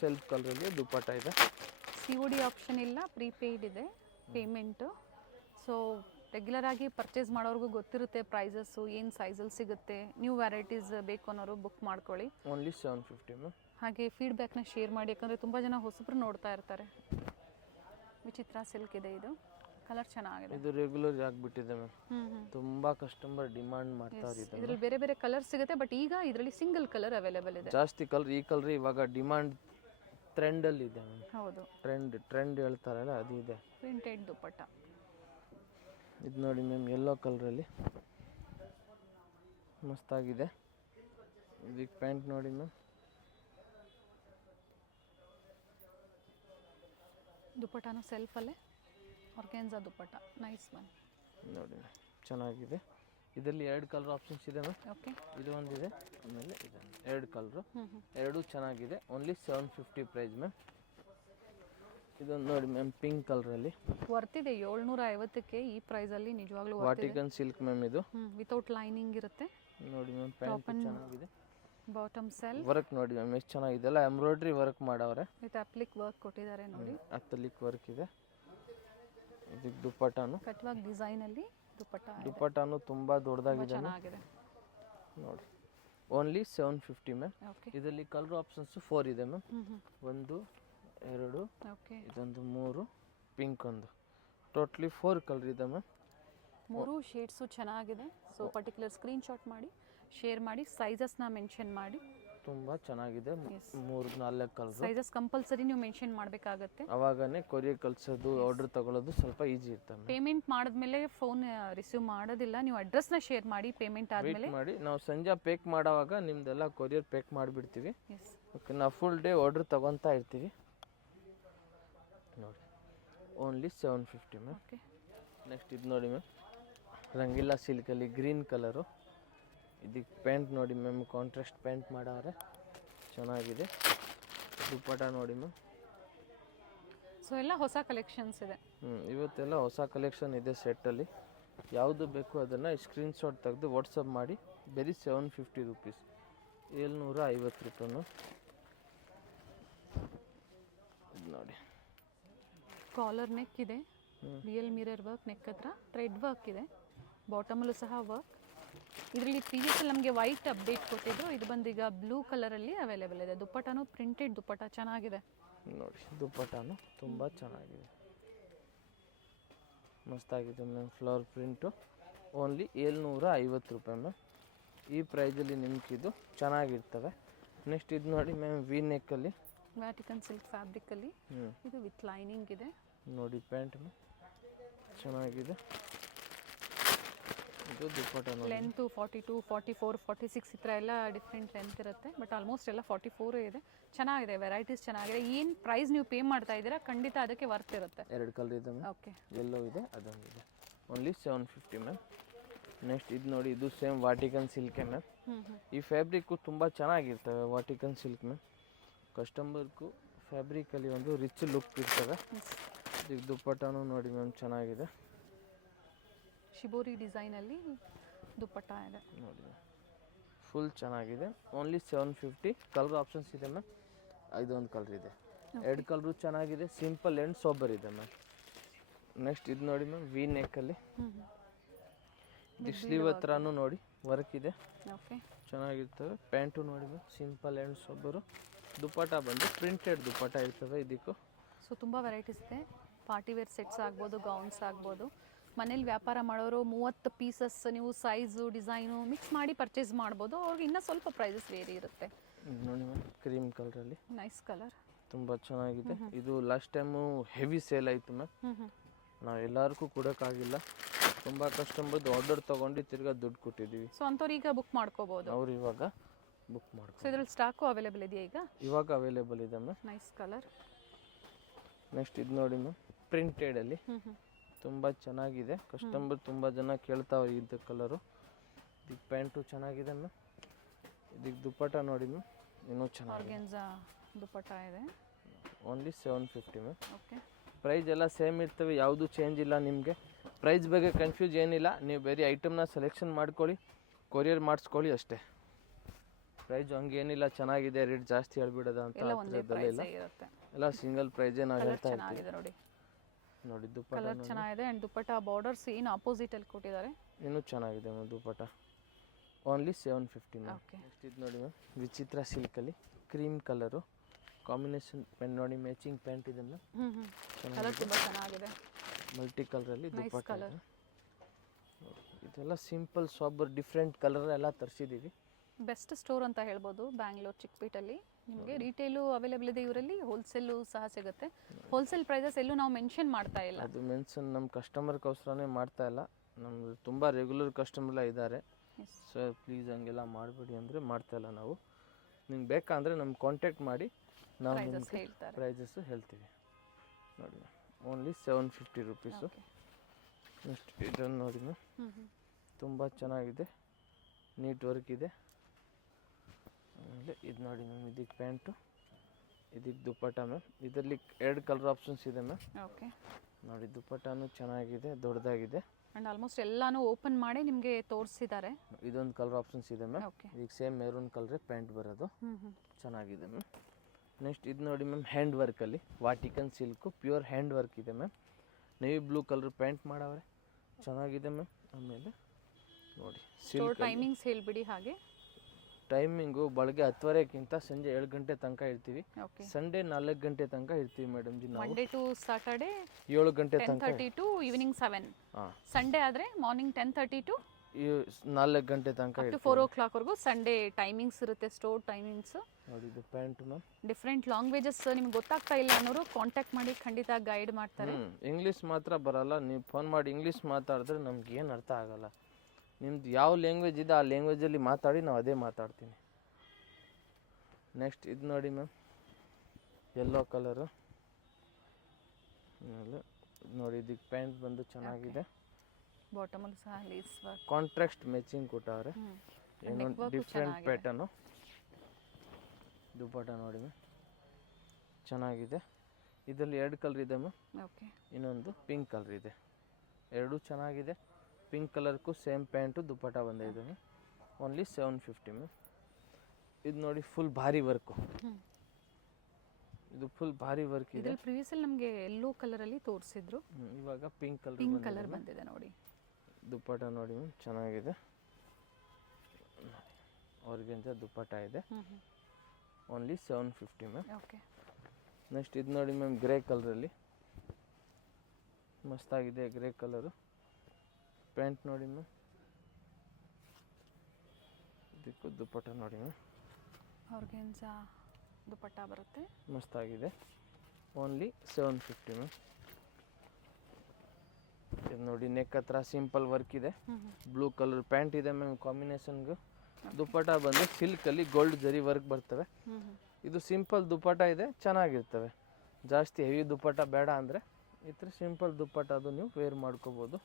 ಸೆಲ್ಫ್ ಕಲರಲ್ಲಿ ದುಪ್ಪಟ್ಟ ಇದೆ. COD ಆಪ್ಷನ್ ಇಲ್ಲ, ಪ್ರೀಪೇಯ್ಡ್ ಇದೆ ಪೇಮೆಂಟು. ಸೊ ರೆಗ್ಯುಲರ್ ಆಗಿ ಪರ್ಚೇಸ್ ಮಾಡೋರ್ಗೂ ಗೊತ್ತಿರುತ್ತೆ ಪ್ರೈಸಸ್ಸು, ಏನು ಸೈಜಲ್ಲಿ ಸಿಗುತ್ತೆ. ನ್ಯೂ ವೆರೈಟೀಸ್ ಬೇಕು ಅನ್ನೋರು ಬುಕ್ ಮಾಡ್ಕೊಳ್ಳಿ. Only 750 ma'am. ಹಾಗೆ ಫೀಡ್ಬ್ಯಾಕ್ನ ಶೇರ್ ಮಾಡಿ, ಯಾಕಂದರೆ ತುಂಬ ಜನ ಹೊಸಬ್ರು ನೋಡ್ತಾ ಇರ್ತಾರೆ. ವಿಚಿತ್ರ ಸಿಲ್ಕ್ ಇದೆ, ಇದು ಕಲರ್ ಚೆನ್ನಾಗಿದೆ. ಇದು ರೆಗ್ಯುಲರ್ ಆಗಿಬಿಟ್ಟಿದೆ ಮ್ಯಾಮ್, ತುಂಬ ಕಸ್ಟಮರ್ ಡಿಮಾಂಡ್ ಮಾಡ್ತಾರೆ. ಇದರಲ್ಲಿ ಬೇರೆ ಬೇರೆ ಕಲರ್ ಸಿಗುತ್ತೆ, ಬಟ್ ಈಗ ಇದರಲ್ಲಿ ಸಿಂಗಲ್ ಕಲರ್ ಅವೈಲೇಬಲ್ ಇದೆ. ಜಾಸ್ತಿ ಕಲರ್, ಈ ಕಲರ್ ಇವಾಗ ಡಿಮಾಂಡ್ ಟ್ರೆಂಡಲ್ಲಿ ಇದೆ ಮ್ಯಾಮ್. ಹೌದು, ಟ್ರೆಂಡ್ ಹೇಳ್ತಾರಲ್ಲ, ಅದು ಇದೆ. ಪ್ರಿಂಟೆಡ್ ದುಪ್ಪಟ್ಟ. ಇದು ನೋಡಿ ಮ್ಯಾಮ್, ಯೆಲ್ಲೋ ಕಲರಲ್ಲಿ ಮಸ್ತಾಗಿದೆ. ಇದಕ್ಕೆ ಪ್ಯಾಂಟ್ ನೋಡಿ ಮ್ಯಾಮ್. ದುಪ್ಪಟ್ಟನೂ ಸೆಲ್ಫಲ್ಲೇ ಆರ್ಗೆನ್ಸಾ ದುಪ್ಪಟ್ಟ, ನೈಸ್ ಒನ್ ನೋಡಿ, ಚೆನ್ನಾಗಿದೆ. ಇದರಲ್ಲಿ 2 ಕಲರ್ ಆಪ್ಷನ್ಸ್ ಇದೆ ಮ್ಯಾಮ್. ಓಕೆ. ಇದು ಒಂದಿದೆ, ಆಮೇಲೆ ಇದೊಂದು, 2 ಕಲರು, ಎರಡೂ ಚೆನ್ನಾಗಿದೆ. Only 750 price ma'am. ಇದೊಂದು ನೋಡಿ ಮ್ಯಾಮ್, ಪಿಂಕ್ ಕಲರಲ್ಲಿ ವರ್ತಿದೆ. 750ಕ್ಕೆ ಈ ಪ್ರೈಸಲ್ಲಿ ನಿಜವಾಗ್ಲೂ ವಾಟಿಕನ್ ಸಿಲ್ಕ್ ಮ್ಯಾಮ್. ಇದು ವಿತೌಟ್ ಲೈನಿಂಗ್ ಇರುತ್ತೆ. ನೋಡಿ ಮ್ಯಾಮ್, ಪ್ಯಾಂಟ್ ಚೆನ್ನಾಗಿದೆ. ಬಾಟಮ್ ಸೆಲ್ ವರ್ಕ್ ನೋಡಿ ಮ್ಯಾಮ್, ಎಷ್ಟು ಚೆನ್ನಾಗಿದೆ ಅಲ್ಲ. ಎಂಬ್ರಾಯ್ಡ್ರಿ ವರ್ಕ್ ಮಾಡವ್ರೆ, ವಿತ್ ಅಪ್ಲಿಕ್ ವರ್ಕ್ ಕೊಟ್ಟಿದ್ದಾರೆ ನೋಡಿ. ಅತ್ತಲಿಕ್ ವರ್ಕ್ ಇದೆ. ಇದಕ್ಕೆ ದುಪ್ಪಟ್ಟನು ಕಟ್ವಾಗ್ ಡಿಸೈನಲ್ಲಿ ದುಪ್ಪಟ್ಟನು ತುಂಬ ದೊಡ್ಡದಾಗಿದೆ, ಚೆನ್ನಾಗಿದೆ ನೋಡಿ. Only 750 ma'am. ಓಕೆ. ಇದರಲ್ಲಿ ಕಲರ್ ಆಪ್ಷನ್ಸ್ 4 ಇದೆ ಮ್ಯಾಮ್. 1 ಎರಡು, ಓಕೆ ಇದೊಂದು 3, ಪಿಂಕ್ ಒಂದು, ಟೋಟ್ಲಿ 4 ಕಲರ್ ಇದೆ ಮ್ಯಾಮ್. 3 ಶೇಡ್ಸು ಚೆನ್ನಾಗಿದೆ. ಸೊ ಪರ್ಟಿಕ್ಯುಲರ್ ಸ್ಕ್ರೀನ್ಶಾಟ್ ಮಾಡಿ ಶೇರ್ ಮಾಡಿ, ಸೈಜಸ್ನ ಮೆನ್ಷನ್ ಮಾಡಿ. ತುಂಬ ಚೆನ್ನಾಗಿದೆ. 3-4 ಕಲರ್ ಸೈಜಸ್ ಕಂಪಲ್ಸರಿ ನೀವು ಮೆನ್ಷನ್ ಮಾಡಬೇಕಾಗತ್ತೆ. ಅವಾಗನೇ ಕೊರಿಯರ್ ಕಳ್ಸೋದು ಆರ್ಡರ್ ತಗೊಳ್ಳೋದು ಸ್ವಲ್ಪ ಈಸಿ ಇರ್ತದೆ. ಪೇಮೆಂಟ್ ಮಾಡಿದ್ಮೇಲೆ ಫೋನ್ ರಿಸೀವ್ ಮಾಡೋದಿಲ್ಲ, ನೀವು ಅಡ್ರೆಸ್ನ ಶೇರ್ ಮಾಡಿ. ಪೇಮೆಂಟ್ ಆದಮೇಲೆ ಮಾಡಿ ನಾವು ಸಂಜೆ ಪೇಕ್ ಮಾಡೋವಾಗ ನಿಮ್ದೆಲ್ಲ ಕೊರಿಯರ್ ಪೇಕ್ ಮಾಡಿಬಿಡ್ತೀವಿ. ಎಸ್ ಓಕೆ, ನಾವು ಫುಲ್ ಡೇ ಆರ್ಡರ್ ತಗೊತಾ ಇರ್ತೀವಿ. ನೋಡಿ ಓನ್ಲಿ 750 ಮ್ಯಾಮ್. ಓಕೆ ನೆಕ್ಸ್ಟ್ ಇದು ನೋಡಿ ಮ್ಯಾಮ್, ರಂಗಿಲ್ಲ ಸಿಲ್ಕಲ್ಲಿ ಗ್ರೀನ್ ಕಲರು. ಇದಕ್ಕೆ ಪ್ಯಾಂಟ್ ನೋಡಿ ಮ್ಯಾಮ್, ಕಾಂಟ್ರಾಸ್ಟ್ ಪ್ಯಾಂಟ್ ಮಾಡವ್ರೆ, ಚೆನ್ನಾಗಿದೆ. ದುಪ್ಪಟ ನೋಡಿ ಮ್ಯಾಮ್. ಸೊ ಎಲ್ಲ ಹೊಸ ಕಲೆಕ್ಷನ್ಸ್ ಇದೆ. ಇವತ್ತೆಲ್ಲ ಹೊಸ ಕಲೆಕ್ಷನ್ ಇದೆ ಸೆಟ್ಟಲ್ಲಿ. ಯಾವುದು ಬೇಕು ಅದನ್ನು ಸ್ಕ್ರೀನ್ಶಾಟ್ ತೆಗೆದು ವಾಟ್ಸಪ್ ಮಾಡಿ. ಬರೀ 750 ರುಪೀಸ್, 750 ರೂಪಾಯಿ. ಇದು ನೋಡಿ ಕಾಲರ್ ನೆಕ್ ಇದೆ, ರಿಯಲ್ ಮಿರರ್ ವರ್ಕ್, ನೆಕ್ ಹತ್ರ ಥ್ರೆಡ್ ವರ್ಕ್ ಇದೆ, ಬಾಟಮಲ್ಲೂ ಸಹ ವರ್ಕ್. ಇದರಲ್ಲಿ ಪ್ರೀವಿಯಸ್ಸಲ್ಲಿ ನಮಗೆ ವೈಟ್ ಅಪ್ಡೇಟ್ ಕೊಟ್ಟಿದ್ರು, ಇದು ಬಂದೀಗ ಬ್ಲೂ ಕಲರಲ್ಲಿ ಅವೈಲೇಬಲ್ ಇದೆ. ದುಪ್ಪಟನೂ ಪ್ರಿಂಟೆಡ್ ದುಪ್ಪಟ ಚೆನ್ನಾಗಿದೆ ನೋಡಿ. ದುಪ್ಪಟನೂ ತುಂಬ ಚೆನ್ನಾಗಿದೆ, ಮಸ್ತಾಗಿದೆ ಮ್ಯಾಮ್. ಫ್ಲವರ್ ಪ್ರಿಂಟು ಓನ್ಲಿ 750 ರೂಪಾಯಿ ಮ್ಯಾಮ್. ಈ ಪ್ರೈಸಲ್ಲಿ ನಿಮ್ಗೆ ಇದು ಚೆನ್ನಾಗಿರ್ತವೆ. ನೆಕ್ಸ್ಟ್ ಇದು ನೋಡಿ ಮ್ಯಾಮ್, ವಿ ನೆಕ್ಕಲ್ಲಿ ವ್ಯಾಟಿಕನ್ ಸಿಲ್ಕ್ ಫ್ಯಾಬ್ರಿಕಲ್ಲಿ ಇದು ವಿತ್ ಲೈನಿಂಗ್ ಇದೆ ನೋಡಿ. ಪ್ಯಾಂಟ್ ಮ್ಯಾಮ್ ಚೆನ್ನಾಗಿದೆ. ಇದು ದುಪ್ಪಟ ನೋಡಿ. ಲೆಂತು 42, 44, 46 ಈ ಥರ ಎಲ್ಲ ಡಿಫ್ರೆಂಟ್ ಲೆಂತ್ ಇರುತ್ತೆ. ಬಟ್ ಆಲ್ಮೋಸ್ಟ್ ಎಲ್ಲ 44 ಇದೆ. ಚೆನ್ನಾಗಿದೆ, ವೆರೈಟೀಸ್ ಚೆನ್ನಾಗಿದೆ. ಏನು ಪ್ರೈಸ್ ನೀವು ಪೇ ಮಾಡ್ತಾ ಇದ್ದೀರಾ ಖಂಡಿತ ಅದಕ್ಕೆ ವರ್ತ್ ಇರುತ್ತೆ. 2 ಕಲರ್ ಇದೆ ಮ್ಯಾಮ್. ಓಕೆ, ಎಲ್ಲೋ ಇದೆ, ಅದೊಂದಿದೆ. Only 750 ma'am. ನೆಕ್ಸ್ಟ್ ಇದು ನೋಡಿ, ಇದು ಸೇಮ್ ವಾಟಿಕನ್ ಸಿಲ್ಕೆ ಮ್ಯಾಮ್. ಈ ಫ್ಯಾಬ್ರಿಕ್ಕು ತುಂಬ ಚೆನ್ನಾಗಿರ್ತವೆ ವಾಟಿಕನ್ ಸಿಲ್ಕ್ ಮ್ಯಾಮ್. ಕಸ್ಟಮರ್ಗೂ ಫ್ಯಾಬ್ರಿಕಲ್ಲಿ ಒಂದು ರಿಚ್ ಲುಕ್ ಇರ್ತವೆ. ಈಗ ದುಪ್ಪಟ್ಟನೂ ನೋಡಿ ಮ್ಯಾಮ್ ಚೆನ್ನಾಗಿದೆ. ಶಿಬೋರಿ ಡಿಸೈನಲ್ಲಿ ದುಪ್ಪಟ್ಟ ಇದೆ ನೋಡಿ, ಫುಲ್ ಚೆನ್ನಾಗಿದೆ. ಓನ್ಲಿ 750. ಕಲರ್ ಆಪ್ಷನ್ಸ್ ಇದೆ ಮ್ಯಾಮ್. ಇದೊಂದು ಕಲರ್ ಇದೆ, 2 ಕಲರು ಚೆನ್ನಾಗಿದೆ. ಸಿಂಪಲ್ ಆ್ಯಂಡ್ ಸೋಬರ್ ಇದೆ ಮ್ಯಾಮ್. ನೆಕ್ಸ್ಟ್ ಇದು ನೋಡಿ ಮ್ಯಾಮ್, ವಿ ನೆಕ್ಕಲ್ಲಿ ಸ್ಲೀವ್ ಹತ್ರನೂ ನೋಡಿ ವರ್ಕ್ ಇದೆ, ಓಕೆ ಚೆನ್ನಾಗಿರ್ತವೆ. ಪ್ಯಾಂಟು ನೋಡಿ ಮ್ಯಾಮ್, ಸಿಂಪಲ್ ಆ್ಯಂಡ್ ಸೋಬರು. ದುಪ್ಪಟ ಬಂದು ಪ್ರಿಂಟೆಡ್ ದುಪ್ಪಟ ಇರ್ತವೆ ಇದಕ್ಕೂ. ಸೊ ತುಂಬ ವೆರೈಟೀಸ್ ಇದೆ. ಪಾರ್ಟಿ ವೇರ್ ಸೆಟ್ಸ್ ಆಗ್ಬೋದು, ಗೌನ್ಸ್ ಆಗ್ಬೋದು. ಮನೇಲಿ ವ್ಯಾಪಾರ ಮಾಡೋರು 30 ಪೀಸಸ್ ನೀವು ಸೈಜು ಡಿಸೈನು ಮಿಕ್ಸ್ ಮಾಡಿ ಪರ್ಚೇಸ್ ಮಾಡ್ಬೋದು. ಅವ್ರಿಗೆ ಇನ್ನೂ ಸ್ವಲ್ಪ ಪ್ರೈಸಸ್ ವೇರಿ ಇರುತ್ತೆ. ನೋಡಿ ಮ್ಯಾಮ್, ಕ್ರೀಮ್ ಕಲರಲ್ಲಿ ನೈಸ್ ಕಲರ್, ತುಂಬ ಚೆನ್ನಾಗಿದೆ. ಇದು ಲಾಸ್ಟ್ ಟೈಮು ಹೆವಿ ಸೇಲ್ ಆಯಿತು ಮ್ಯಾಮ್. ನಾವು ಎಲ್ಲರಿಗೂ ಕೊಡೋಕ್ಕಾಗಿಲ್ಲ. ತುಂಬ ಕಸ್ಟಮರ್ದು ಆರ್ಡರ್ ತೊಗೊಂಡು ತಿರ್ಗಾ ದುಡ್ಡು ಕೊಟ್ಟಿದ್ದೀವಿ. ಸೊ ಅಂಥವ್ರು ಈಗ ಬುಕ್ ಮಾಡ್ಕೋಬೋದು. ಅವ್ರು ಇವಾಗ ಬುಕ್ ಮಾಡ್ಕೊ. ಸೊ ಇದ್ರಲ್ಲಿ ಸ್ಟಾಕು ಅವೈಲೇಬಲ್ ಇದೆಯಾ ಈಗ? ಇವಾಗ ಅವೈಲೇಬಲ್ ಇದೆ ಮ್ಯಾಮ್. Nice colour. ನೆಕ್ಸ್ಟ್ ಇದು ನೋಡಿ ಮ್ಯಾಮ್, ಪ್ರಿಂಟೆಡಲ್ಲಿ ತುಂಬ ಚೆನ್ನಾಗಿದೆ. ಕಸ್ಟಮರ್ ತುಂಬ ಜನ ಕೇಳ್ತಾವ್ರೆ ಇದು ಕಲರು. ಇದಕ್ಕೆ ಪ್ಯಾಂಟು ಚೆನ್ನಾಗಿದೆ ಮ್ಯಾಮ್. ಇದಕ್ಕೆ ದುಪ್ಪಟ ನೋಡಿ ಮ್ಯಾಮ್, ಇನ್ನೂ ಚೆನ್ನಾಗಿದೆ. ಆರ್ಗೆನ್ಜಾ ದುಪ್ಪಟ್ಟ ಇದೆ. Only 750 ma'am. ಓಕೆ, ಪ್ರೈಸ್ ಎಲ್ಲ ಸೇಮ್ ಇರ್ತವೆ, ಯಾವುದೂ ಚೇಂಜ್ ಇಲ್ಲ ನಿಮಗೆ. ಪ್ರೈಸ್ ಬಗ್ಗೆ ಕನ್ಫ್ಯೂಸ್ ಏನಿಲ್ಲ. ನೀವು ಬೇರೆ ಐಟಮ್ನ ಸೆಲೆಕ್ಷನ್ ಮಾಡ್ಕೊಳ್ಳಿ, ಕೊರಿಯರ್ ಮಾಡಿಸ್ಕೊಳ್ಳಿ ಅಷ್ಟೇ. ಪ್ರೈಸ್ ಹಂಗೇನಿಲ್ಲ, ಚೆನ್ನಾಗಿದೆ ರೇಟ್ ಜಾಸ್ತಿ ಹೇಳ್ಬಿಡೋದ ಅಂತ ಇಲ್ಲ. ಎಲ್ಲ ಸಿಂಗಲ್ ಪ್ರೈಸೇ ನಾವು ಹೇಳ್ತಾ ಇರ್ತೀವಿ. ನೋಡಿ ನೋಡಿ ದುಪ್ಪಟ ಕಲರ್ ಚೆನ್ನಾಗಿದೆ. ಆ್ಯಂಡ್ ದುಪ್ಪಟ್ಟ ಬಾರ್ಡರ್ಸ್ ಏನು ಆಪೋಸಿಟಲ್ಲಿ ಕೊಟ್ಟಿದ್ದಾರೆ, ಇನ್ನೂ ಚೆನ್ನಾಗಿದೆ ma'am dupatta. Only 750 ma'am. Okay, next ಇದು ನೋಡಿ ಮ್ಯಾಮ್, ವಿಚಿತ್ರ ಸಿಲ್ಕಲ್ಲಿ ಕ್ರೀಮ್ ಕಲರು ಕಾಂಬಿನೇಷನ್ ಪ್ಯಾಂಟ್ ನೋಡಿ, ಮ್ಯಾಚಿಂಗ್ ಪ್ಯಾಂಟ್ ಇದೆ ಮ್ಯಾಮ್. ಕಲರ್ ತುಂಬ ಚೆನ್ನಾಗಿದೆ, ಮಲ್ಟಿ ಕಲರಲ್ಲಿ ದುಪ್ಪಟ ಕಲರ್. ಇದೆಲ್ಲ ಸಿಂಪಲ್ ಸಾಬರ್ ಡಿಫ್ರೆಂಟ್ ಕಲರ್ ಎಲ್ಲ ತರಿಸಿದ್ದೀವಿ. ಬೆಸ್ಟ್ ಸ್ಟೋರ್ ಅಂತ ಹೇಳ್ಬೋದು ಬ್ಯಾಂಗ್ಳೂರ್ ಚಿಕ್ಕಪೇಟಲ್ಲಿ. ನಿಮಗೆ ರೀಟೇಲು ಅವೈಲೇಬಲ್ ಇದೆ ಇವರಲ್ಲಿ, ಹೋಲ್ಸೇಲು ಸಹ ಸಿಗುತ್ತೆ. ಹೋಲ್ಸೇಲ್ ಪ್ರೈಸಸ್ ಎಲ್ಲೂ ನಾವು ಮೆನ್ಷನ್ ಮಾಡ್ತಾ ಇಲ್ಲ. ಅದು ಮೆನ್ಷನ್ ನಮ್ಮ ಕಸ್ಟಮರ್ಗೋಸ್ಕರನೇ ಮಾಡ್ತಾ ಇಲ್ಲ. ನಮ್ಮದು ತುಂಬ ರೆಗ್ಯುಲರ್ ಕಸ್ಟಮರ್ಲ ಇದ್ದಾರೆ. ಸೊ ಪ್ಲೀಸ್ ಹಂಗೆಲ್ಲ ಮಾಡಬೇಡಿ ಅಂದರೆ ಮಾಡ್ತಾ ಇಲ್ಲ ನಾವು. ನಿಮ್ಗೆ ಬೇಕಂದರೆ ನಮ್ಗೆ ಕಾಂಟ್ಯಾಕ್ಟ್ ಮಾಡಿ, ನಾವು ನಿಮಗೆ ಪ್ರೈಸಸ್ಸು ಹೇಳ್ತೀವಿ. ನೋಡಿ ಓನ್ಲಿ 750 ರುಪೀಸು. ನೆಕ್ಸ್ಟ್ ಇದನ್ನು ನೋಡಿ ಮ್ಯಾಮ್, ತುಂಬ ಚೆನ್ನಾಗಿದೆ, ನೀಟ್ ವರ್ಕ್ ಇದೆ. ಆಮೇಲೆ ಇದು ನೋಡಿ ಮ್ಯಾಮ್, ಇದಕ್ಕೆ ಪ್ಯಾಂಟು, ಇದಕ್ಕೆ ದುಪ್ಪಟ ಮ್ಯಾಮ್. ಇದರಲ್ಲಿ 2 ಕಲರ್ ಆಪ್ಷನ್ಸ್ ಇದೆ ಮ್ಯಾಮ್. ಓಕೆ, ನೋಡಿ ದುಪ್ಪಟನೂ ಚೆನ್ನಾಗಿದೆ, ದೊಡ್ಡದಾಗಿದೆ. ಆ್ಯಂಡ್ ಆಲ್ಮೋಸ್ಟ್ ಎಲ್ಲಾನು ಓಪನ್ ಮಾಡಿ ನಿಮಗೆ ತೋರಿಸಿದ್ದಾರೆ. ಇದೊಂದು ಕಲರ್ ಆಪ್ಷನ್ಸ್ ಇದೆ ಮ್ಯಾಮ್. ಓಕೆ, ಈಗ ಸೇಮ್ ಮೆರೂನ್ ಕಲರೇ ಪ್ಯಾಂಟ್ ಬರೋದು, ಚೆನ್ನಾಗಿದೆ ಮ್ಯಾಮ್. ನೆಕ್ಸ್ಟ್ ಇದು ನೋಡಿ ಮ್ಯಾಮ್, ಹ್ಯಾಂಡ್ ವರ್ಕಲ್ಲಿ Vatican silk pure hand work ಇದೆ ma'am. Navy blue colour pant ಮಾಡವ್ರೆ, ಚೆನ್ನಾಗಿದೆ ಮ್ಯಾಮ್. ಆಮೇಲೆ ನೋಡಿ ಸ್ಟೋರ್ ಟೈಮಿಂಗ್ಸ್ ಹೇಳಿಬಿಡಿ ಹಾಗೆ. ಟೈಮಿಂಗು ಬೆಳಗ್ಗೆ 10:30ಗಿಂತ ಸಂಜೆ 7 ಗಂಟೆ ತನಕ ಇರ್ತೀವಿ. ಓಕೆ ಸಂಡೇ 4 ಗಂಟೆ ತನಕ ಇರ್ತೀವಿ ಮೇಡಮ್ ಜಿ ನಾವು. ಮಂಡೇ ಟು ಸಾಟರ್ಡೆ 7 ಗಂಟೆ ತನಕ 10:30 ಟು ಈವ್ನಿಂಗ್ 7. ಹಾಂ, ಸಂಡೇ ಆದರೆ ಮಾರ್ನಿಂಗ್ 10:30 ಟು 4 ಗಂಟೆ ತನಕ ಅಪ್ ಟು 4 o'clock ವರೆಗೂ ಸಂಡೇ ಟೈಮಿಂಗ್ಸ್ ಇರುತ್ತೆ, ಸ್ಟೋರ್ ಟೈಮಿಂಗ್ಸ್. ನೋಡಿ ಇದು ಪ್ಯಾಂಟ್ ಮ್ಯಾಮ್. ಡಿಫ್ರೆಂಟ್ ಲ್ಯಾಂಗ್ವೇಜಸ್ ನಿಮ್ಗೆ ಗೊತ್ತಾಗ್ತಾ ಇಲ್ಲ ಅನ್ನೋರು ಕಾಂಟ್ಯಾಕ್ಟ್ ಮಾಡಿ ಖಂಡಿತ ಗೈಡ್ ಮಾಡ್ತಾರೆ. ಇಂಗ್ಲೀಷ್ ಮಾತ್ರ ಬರಲ್ಲ, ನೀವು ಫೋನ್ ಮಾಡಿ ಇಂಗ್ಲೀಷ್ ಮಾತಾಡಿದ್ರೆ ನಮ್ಗೆ ಏನು ಅರ್ಥ ಆಗಲ್ಲ. ನಿಮ್ದು ಯಾವ ಲ್ಯಾಂಗ್ವೇಜ್ ಇದೆ ಆ ಲ್ಯಾಂಗ್ವೇಜಲ್ಲಿ ಮಾತಾಡಿ ನಾವು ಅದೇ ಮಾತಾಡ್ತೀನಿ. ನೆಕ್ಸ್ಟ್ ಇದು ನೋಡಿ ಮ್ಯಾಮ್, ಯೆಲ್ಲೋ ಕಲರು ನೋಡಿ. ಇದಕ್ಕೆ ಪ್ಯಾಂಟ್ ಬಂದು ಚೆನ್ನಾಗಿದೆ, ಬಾಟಮಲ್ಲಿ ಸಹ ಲೇಸ್ ವರ್ಕ್, ಕಾಂಟ್ರಾಸ್ಟ್ ಮ್ಯಾಚಿಂಗ್ ಕೊಟ್ಟವ್ರೆ. ಏನೋ ಡಿಫ್ರೆಂಟ್ ಪ್ಯಾಟರ್ನು. ದುಪ್ಪಟ್ಟ ನೋಡಿ ಮ್ಯಾಮ್ ಚೆನ್ನಾಗಿದೆ. ಇದರಲ್ಲಿ 2 ಕಲರ್ ಇದೆ ಮ್ಯಾಮ್, ಓಕೆ ಇನ್ನೊಂದು ಪಿಂಕ್ ಕಲರ್ ಇದೆ. ಎರಡೂ ಚೆನ್ನಾಗಿದೆ. ಪಿಂಕ್ ಕಲರ್ಗೂ ಸೇಮ್ ಪ್ಯಾಂಟು ದುಪ್ಪಟ್ಟ ಬಂದಿದೆ ಮ್ಯಾಮ್. Only 750 ma'am. ಇದು ನೋಡಿ ಫುಲ್ ಭಾರಿ ವರ್ಕು, ಇದು ಫುಲ್ ಭಾರಿ ವರ್ಕ್ ಇದೆ. ಇದರಲ್ಲಿ ಪ್ರಿವಿಯಸ್ಸಲ್ಲಿ ನಮಗೆ ಯೆಲ್ಲೋ ಕಲರಲ್ಲಿ ತೋರಿಸಿದ್ರು, ಇವಾಗ ಪಿಂಕ್ ಕಲರ್ ಬಂದಿದೆ ನೋಡಿ. ದುಪ್ಪಟ್ಟ ನೋಡಿ ಮ್ಯಾಮ್ ಚೆನ್ನಾಗಿದೆ, ಆರ್ಗೆಂಜಾ ದುಪ್ಪಟ್ಟ ಇದೆ. Only 750 ma'am. ಓಕೆ ನೆಕ್ಸ್ಟ್ ಇದು ನೋಡಿ ಮ್ಯಾಮ್, ಗ್ರೇ ಕಲರಲ್ಲಿ ಮಸ್ತಾಗಿದೆ ಗ್ರೇ ಕಲರು. ಪ್ಯಾಂಟ್ ನೋಡಿ ಮ್ಯಾಮ್, ಇದಕ್ಕೂ ದುಪ್ಪಟ್ಟ ನೋಡಿ ಮ್ಯಾಮ್, ಆರ್ಗೆನ್ಜಾ ದುಪ್ಪಟ್ಟ ಬರುತ್ತೆ, ಮಸ್ತಾಗಿದೆ. Only 750 ma'am. ಇದು ನೋಡಿ ನೆಕ್ ಹತ್ರ ಸಿಂಪಲ್ ವರ್ಕ್ ಇದೆ. ಬ್ಲೂ ಕಲರ್ ಪ್ಯಾಂಟ್ ಇದೆ ಮ್ಯಾಮ್ ಕಾಂಬಿನೇಷನ್ಗೆ. ದುಪ್ಪಟ್ಟ ಬಂದು ಸಿಲ್ಕಲ್ಲಿ ಗೋಲ್ಡ್ ಜರಿ ವರ್ಕ್ ಬರ್ತವೆ. ಇದು ಸಿಂಪಲ್ ದುಪ್ಪಟ್ಟ ಇದೆ, ಚೆನ್ನಾಗಿರ್ತವೆ. ಜಾಸ್ತಿ ಹೆವಿ ದುಪ್ಪಟ್ಟ ಬೇಡ ಅಂದರೆ ಈ ಥರ ಸಿಂಪಲ್ ದುಪ್ಪಟ್ಟ ಅದು ನೀವು ವೇರ್ ಮಾಡ್ಕೋಬೋದು.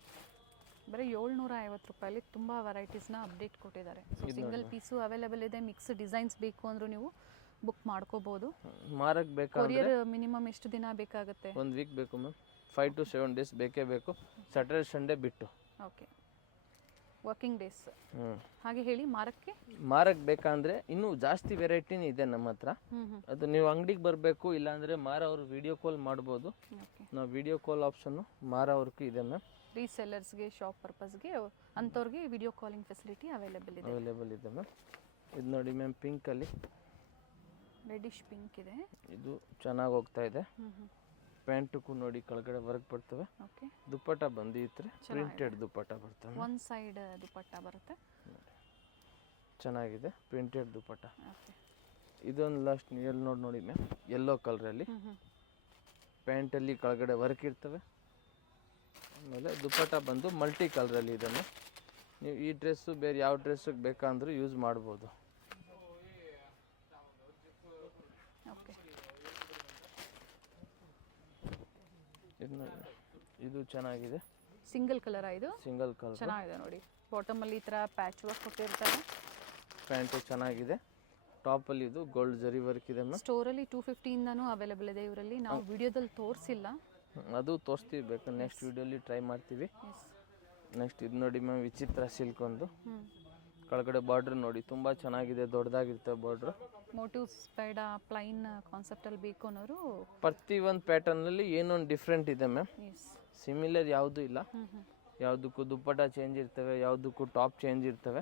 ಬರೀ 750 ರೂಪಾಯಲ್ಲಿ ತುಂಬ ವೆರೈಟೀಸ್ನ ಅಪ್ಡೇಟ್ ಕೊಟ್ಟಿದ್ದಾರೆ. ಸಿಂಗಲ್ ಪೀಸು ಅವೈಲೇಬಲ್ ಇದೆ, ಮಿಕ್ಸ್ ಡಿಸೈನ್ಸ್ ಬೇಕು ಅಂದರೂ ನೀವು ಬುಕ್ ಮಾಡ್ಕೋಬೋದು. ಮಾರಕ್ಕೆ ಬೇಕಾದ್ರೆ ಕೊರಿಯರ್ ಮಿನಿಮಮ್ ಎಷ್ಟು ದಿನ ಬೇಕಾಗುತ್ತೆ? 1 ವೀಕ್ ಬೇಕು ಮ್ಯಾಮ್, 5 to 7 days ಬೇಕೇ ಬೇಕು, ಸ್ಯಾಟರ್ಡೆ ಸಂಡೇ ಬಿಟ್ಟು. Okay, working days. ಹಾಗೆ ಹೇಳಿ, ಮಾರಕ್ಕೆ ಬೇಕಂದ್ರೆ ಇನ್ನೂ ಜಾಸ್ತಿ ವೆರೈಟಿನೇ ಇದೆ ನಮ್ಮ ಹತ್ರ. ಅದು ನೀವು ಅಂಗಡಿಗೆ ಬರಬೇಕು, ಇಲ್ಲಾಂದರೆ ಮಾರವ್ರು ವಿಡಿಯೋ ಕಾಲ್ ಮಾಡ್ಬೋದು. ನಾವು ವಿಡಿಯೋ ಕಾಲ್ ಆಪ್ಷನ್ನು ಮಾರವ್ರಿಗೂ ಇದೆ ಮ್ಯಾಮ್. ರೀಸೆಲ್ಲರ್ಸ್ಗೆ, ಶಾಪ್ ಪರ್ಪಸ್ಗೆ ಅಂಥವ್ರಿಗೆ ವಿಡಿಯೋ ಕಾಲಿಂಗ್ ಫೆಸಿಲಿಟಿ ಅವೈಲೇಬಲ್ ಇದೆ ಮ್ಯಾಮ್. ಇದು ನೋಡಿ ಮ್ಯಾಮ್, ಪಿಂಕಲ್ಲಿ ರೆಡಿಶ್ ಪಿಂಕ್ ಇದೆ, ಇದು ಚೆನ್ನಾಗಿ ಹೋಗ್ತಾ ಇದೆ. ಪ್ಯಾಂಟಕ್ಕೂ ನೋಡಿ ಕೆಳಗಡೆ ವರ್ಕ್ ಬರ್ತವೆ. ಓಕೆ, ದುಪ್ಪಟ್ಟ ಬಂದು ಈ ಥರ ಪ್ರಿಂಟೆಡ್ ದುಪ್ಪಟ್ಟ ಬರ್ತವೆ. ಒನ್ ಸೈಡ್ ದುಪ್ಪಟ್ಟ ಬರುತ್ತೆ, ಚೆನ್ನಾಗಿದೆ ಪ್ರಿಂಟೆಡ್ ದುಪ್ಪಟ್ಟ. ಓಕೆ, ಇದೊಂದು ಲಾಸ್ಟ್ ಎಲ್ಲಿ ನೋಡಿ ಮ್ಯಾಮ್, ಯೆಲ್ಲೋ ಕಲರಲ್ಲಿ ಪ್ಯಾಂಟಲ್ಲಿ ಕೆಳಗಡೆ ವರ್ಕ್ ಇರ್ತವೆ. ಆಮೇಲೆ ದುಪ್ಪಟ್ಟ ಬಂದು ಮಲ್ಟಿ ಕಲರಲ್ಲಿ ಇದನ್ನು ನೀವು ಈ ಡ್ರೆಸ್ಸು ಬೇರೆ ಯಾವ ಡ್ರೆಸ್ಸಿಗೆ ಬೇಕಂದ್ರೂ ಯೂಸ್ ಮಾಡ್ಬೋದು. ಇದು ಚೆನ್ನಾಗಿದೆ, ಸಿಂಗಲ್ ಕಲರ್. ಇದು ಸಿಂಗಲ್ ಕಲರ್ ಚೆನ್ನಾಗಿದೆ ನೋಡಿ. ಬಾಟಮಲ್ಲಿ ಈ ಥರ ಪ್ಯಾಚ್ ವರ್ಕ್ ಕೊಟ್ಟಿರ್ತಾರೆ. ಪ್ಯಾಂಟು ಚೆನ್ನಾಗಿದೆ. ಟಾಪಲ್ಲಿ ಇದು ಗೋಲ್ಡ್ ಜರಿ ವರ್ಕ್ ಇದೆ ಮ್ಯಾಮ್. ಸ್ಟೋರಲ್ಲಿ 250 ಇಂದನೂ ಅವೈಲೇಬಲ್ ಇದೆ ಇವರಲ್ಲಿ. ನಾವು ವಿಡಿಯೋದಲ್ಲಿ ತೋರಿಸಿಲ್ಲ, ಅದು ತೋರಿಸ್ತೀವಿ, ಬೇಕು ನೆಕ್ಸ್ಟ್ ವಿಡಿಯೋಲಿ ಟ್ರೈ ಮಾಡ್ತೀವಿ. ನೆಕ್ಸ್ಟ್ ಇದು ನೋಡಿ ಮ್ಯಾಮ್, ವಿಚಿತ್ರ ಸಿಲ್ಕ್ ಒಂದು. ಕೆಳಗಡೆ ಬಾರ್ಡ್ರ್ ನೋಡಿ ತುಂಬ ಚೆನ್ನಾಗಿದೆ, ದೊಡ್ಡದಾಗಿರ್ತವೆ ಬಾರ್ಡ್ರ್. ಮೋಟಿವ್ಸ್ ಬೇಡ, ಪ್ಲೈನ್ ಕಾನ್ಸೆಪ್ಟಲ್ಲಿ ಬೇಕು ಅನ್ನೋರು ಪ್ರತಿ ಒಂದು ಪ್ಯಾಟರ್ನಲ್ಲಿ ಏನೊಂದು ಡಿಫ್ರೆಂಟ್ ಇದೆ ಮ್ಯಾಮ್. ಸಿಮಿಲರ್ ಯಾವುದೂ ಇಲ್ಲ. ಯಾವುದಕ್ಕೂ ದುಪ್ಪಟ್ಟ ಚೇಂಜ್ ಇರ್ತವೆ, ಯಾವುದಕ್ಕೂ ಟಾಪ್ ಚೇಂಜ್ ಇರ್ತವೆ,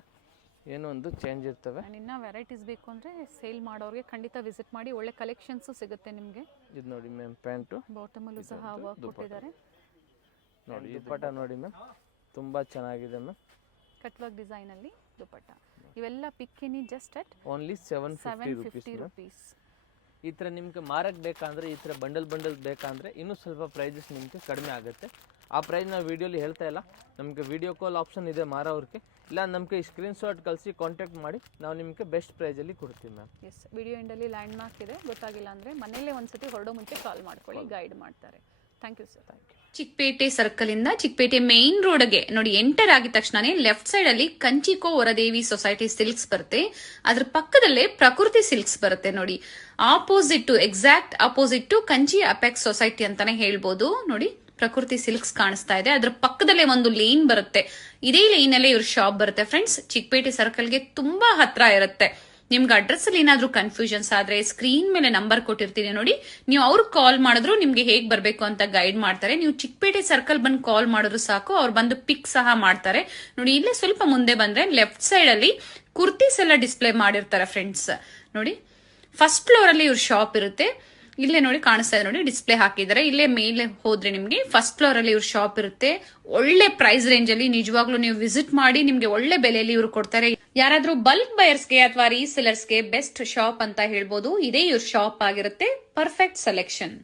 ಏನೋ ಒಂದು ಚೇಂಜ್ ಇರ್ತವೆ. ಇನ್ನು ವೆರೈಟೀಸ್ ಬೇಕು ಅಂದರೆ ಸೇಲ್ ಮಾಡೋರಿಗೆ ಖಂಡಿತ ವಿಸಿಟ್ ಮಾಡಿ, ಒಳ್ಳೆ ಕಲೆಕ್ಷನ್ಸು ಸಿಗುತ್ತೆ ನಿಮಗೆ. ಇದು ನೋಡಿ ಮ್ಯಾಮ್, ಪ್ಯಾಂಟು ಬಾಟಮಲ್ಲೂ ಸಹ ವರ್ಕ್ ಕೊಟ್ಟಿದ್ದಾರೆ. ನೋಡಿ ದುಪ್ಪಟ್ಟ ನೋಡಿ ಮ್ಯಾಮ್, ತುಂಬ ಚೆನ್ನಾಗಿದೆ ಮ್ಯಾಮ್. ಕಟ್ ವರ್ಕ್ ಡಿಸೈನಲ್ಲಿ ದುಪ್ಪಟ್ಟ. ಇವೆಲ್ಲ ಪಿಕ್ಕಿನಿ ಜಸ್ಟ್ ಅಟ್ ಓನ್ಲಿ 750 rupees. ಈ ಥರ ನಿಮ್ಗೆ ಮಾರಕ್ಕೆ ಬೇಕಂದ್ರೆ, ಈ ಥರ ಬಂಡಲ್ ಬೇಕಂದರೆ ಇನ್ನೂ ಸ್ವಲ್ಪ ಪ್ರೈಸಸ್ ನಿಮಗೆ ಕಡಿಮೆ ಆಗುತ್ತೆ. ಆ ಪ್ರೈಸ್ ನಾವು ವೀಡಿಯೋಲಿ ಹೇಳ್ತಾ ಇಲ್ಲ. ನಮಗೆ ವಿಡಿಯೋ ಕಾಲ್ ಆಪ್ಷನ್ ಇದೆ ಮಾರೋರಿಗೆ, ಇಲ್ಲ ನಮಗೆ ಸ್ಕ್ರೀನ್ಶಾಟ್ ಕಳಿಸಿ ಕಾಂಟ್ಯಾಕ್ಟ್ ಮಾಡಿ, ನಾವು ನಿಮಗೆ ಬೆಸ್ಟ್ ಪ್ರೈಸಲ್ಲಿ ಕೊಡ್ತೀವಿ ಮ್ಯಾಮ್. ಎಸ್, ವಿಡಿಯೋ ಎಂಡಲ್ಲಿ ಲ್ಯಾಂಡ್ ಮಾರ್ಕ್ ಇದೆ, ಗೊತ್ತಾಗಿಲ್ಲ ಅಂದರೆ ಮನೆಯಲ್ಲೇ ಒಂದ್ಸತಿ ಹೊರಡೋ ಮುಂಚೆ ಕಾಲ್ ಮಾಡ್ಕೊಳ್ಳಿ, ಗೈಡ್ ಮಾಡ್ತಾರೆ. Thank you sir. Thank you. Chickpete circle ಇಂದ ಚಿಕ್ಕಪೇಟೆ ಮೇನ್ ರೋಡ್ಗೆ ನೋಡಿ ಎಂಟರ್ ಆಗಿದ ತಕ್ಷಣನೇ ಲೆಫ್ಟ್ ಸೈಡ್ ಅಲ್ಲಿ ಕಂಚಿಕೋ ವರದೇವಿ ಸೊಸೈಟಿ ಸಿಲ್ಕ್ಸ್ ಬರುತ್ತೆ. ಅದ್ರ ಪಕ್ಕದಲ್ಲೇ ಪ್ರಕೃತಿ ಸಿಲ್ಕ್ಸ್ ಬರುತ್ತೆ ನೋಡಿ. Exact opposite to Kanchi apex society ಅಂತಾನೆ ಹೇಳ್ಬೋದು. ನೋಡಿ, ಪ್ರಕೃತಿ ಸಿಲ್ಕ್ಸ್ ಕಾಣಿಸ್ತಾ ಇದೆ. ಅದ್ರ ಪಕ್ಕದಲ್ಲೇ ಒಂದು ಲೇನ್ ಬರುತ್ತೆ. ಇದೇ ಲೈನ್ ಅಲ್ಲೇ ಇವ್ರ ಶಾಪ್ ಬರುತ್ತೆ ಫ್ರೆಂಡ್ಸ್. ಚಿಕ್ಕಪೇಟೆ ಸರ್ಕಲ್ಗೆ ತುಂಬಾ ಹತ್ರ ಇರುತ್ತೆ. ನಿಮ್ಗೆ ಅಡ್ರೆಸ್ ಅಲ್ಲಿ ಏನಾದ್ರೂ ಕನ್ಫ್ಯೂಷನ್ಸ್ ಆದ್ರೆ ಸ್ಕ್ರೀನ್ ಮೇಲೆ ನಂಬರ್ ಕೊಟ್ಟಿರ್ತೀನಿ ನೋಡಿ, ನೀವು ಅವ್ರಿಗೆ ಕಾಲ್ ಮಾಡಿದ್ರು ನಿಮ್ಗೆ ಹೇಗ್ ಬರ್ಬೇಕು ಅಂತ ಗೈಡ್ ಮಾಡ್ತಾರೆ. ನೀವು ಚಿಕ್ಕಪೇಟೆ ಸರ್ಕಲ್ ಬಂದು ಕಾಲ್ ಮಾಡಿದ್ರು ಸಾಕು, ಅವ್ರು ಬಂದು ಪಿಕ್ ಸಹ ಮಾಡ್ತಾರೆ. ನೋಡಿ, ಇಲ್ಲೇ ಸ್ವಲ್ಪ ಮುಂದೆ ಬಂದ್ರೆ ಲೆಫ್ಟ್ ಸೈಡ್ ಅಲ್ಲಿ ಕುರ್ತೀಸ್ ಎಲ್ಲ ಡಿಸ್ಪ್ಲೇ ಮಾಡಿರ್ತಾರೆ ಫ್ರೆಂಡ್ಸ್. ನೋಡಿ ಫಸ್ಟ್ ಫ್ಲೋರ್ ಅಲ್ಲಿ ಇವ್ರ ಶಾಪ್ ಇರುತ್ತೆ. ಇಲ್ಲೇ ನೋಡಿ ಕಾಣಿಸ್ತಾ ಇದೆ ನೋಡಿ, ಡಿಸ್ಪ್ಲೇ ಹಾಕಿದ್ದಾರೆ. ಇಲ್ಲೇ ಮೇಲೆ ಹೋದ್ರೆ ನಿಮ್ಗೆ ಫಸ್ಟ್ ಫ್ಲೋರ್ ಅಲ್ಲಿ ಇವ್ರ ಶಾಪ್ ಇರುತ್ತೆ. ಒಳ್ಳೆ ಪ್ರೈಸ್ ರೇಂಜ್ ಅಲ್ಲಿ ನಿಜವಾಗ್ಲೂ ನೀವು ವಿಸಿಟ್ ಮಾಡಿ, ನಿಮ್ಗೆ ಒಳ್ಳೆ ಬೆಲೆಯಲ್ಲಿ ಇವ್ರು ಕೊಡ್ತಾರೆ. ಯಾರಾದ್ರೂ ಬಲ್ಕ್ ಬಯರ್ಸ್ಗೆ ಅಥವಾ ರೀಸೆಲರ್ಸ್ಗೆ ಬೆಸ್ಟ್ ಶಾಪ್ ಅಂತ ಹೇಳ್ಬೋದು. ಇದೇ ಇವ್ರ ಶಾಪ್ ಆಗಿರುತ್ತೆ. Perfect selection.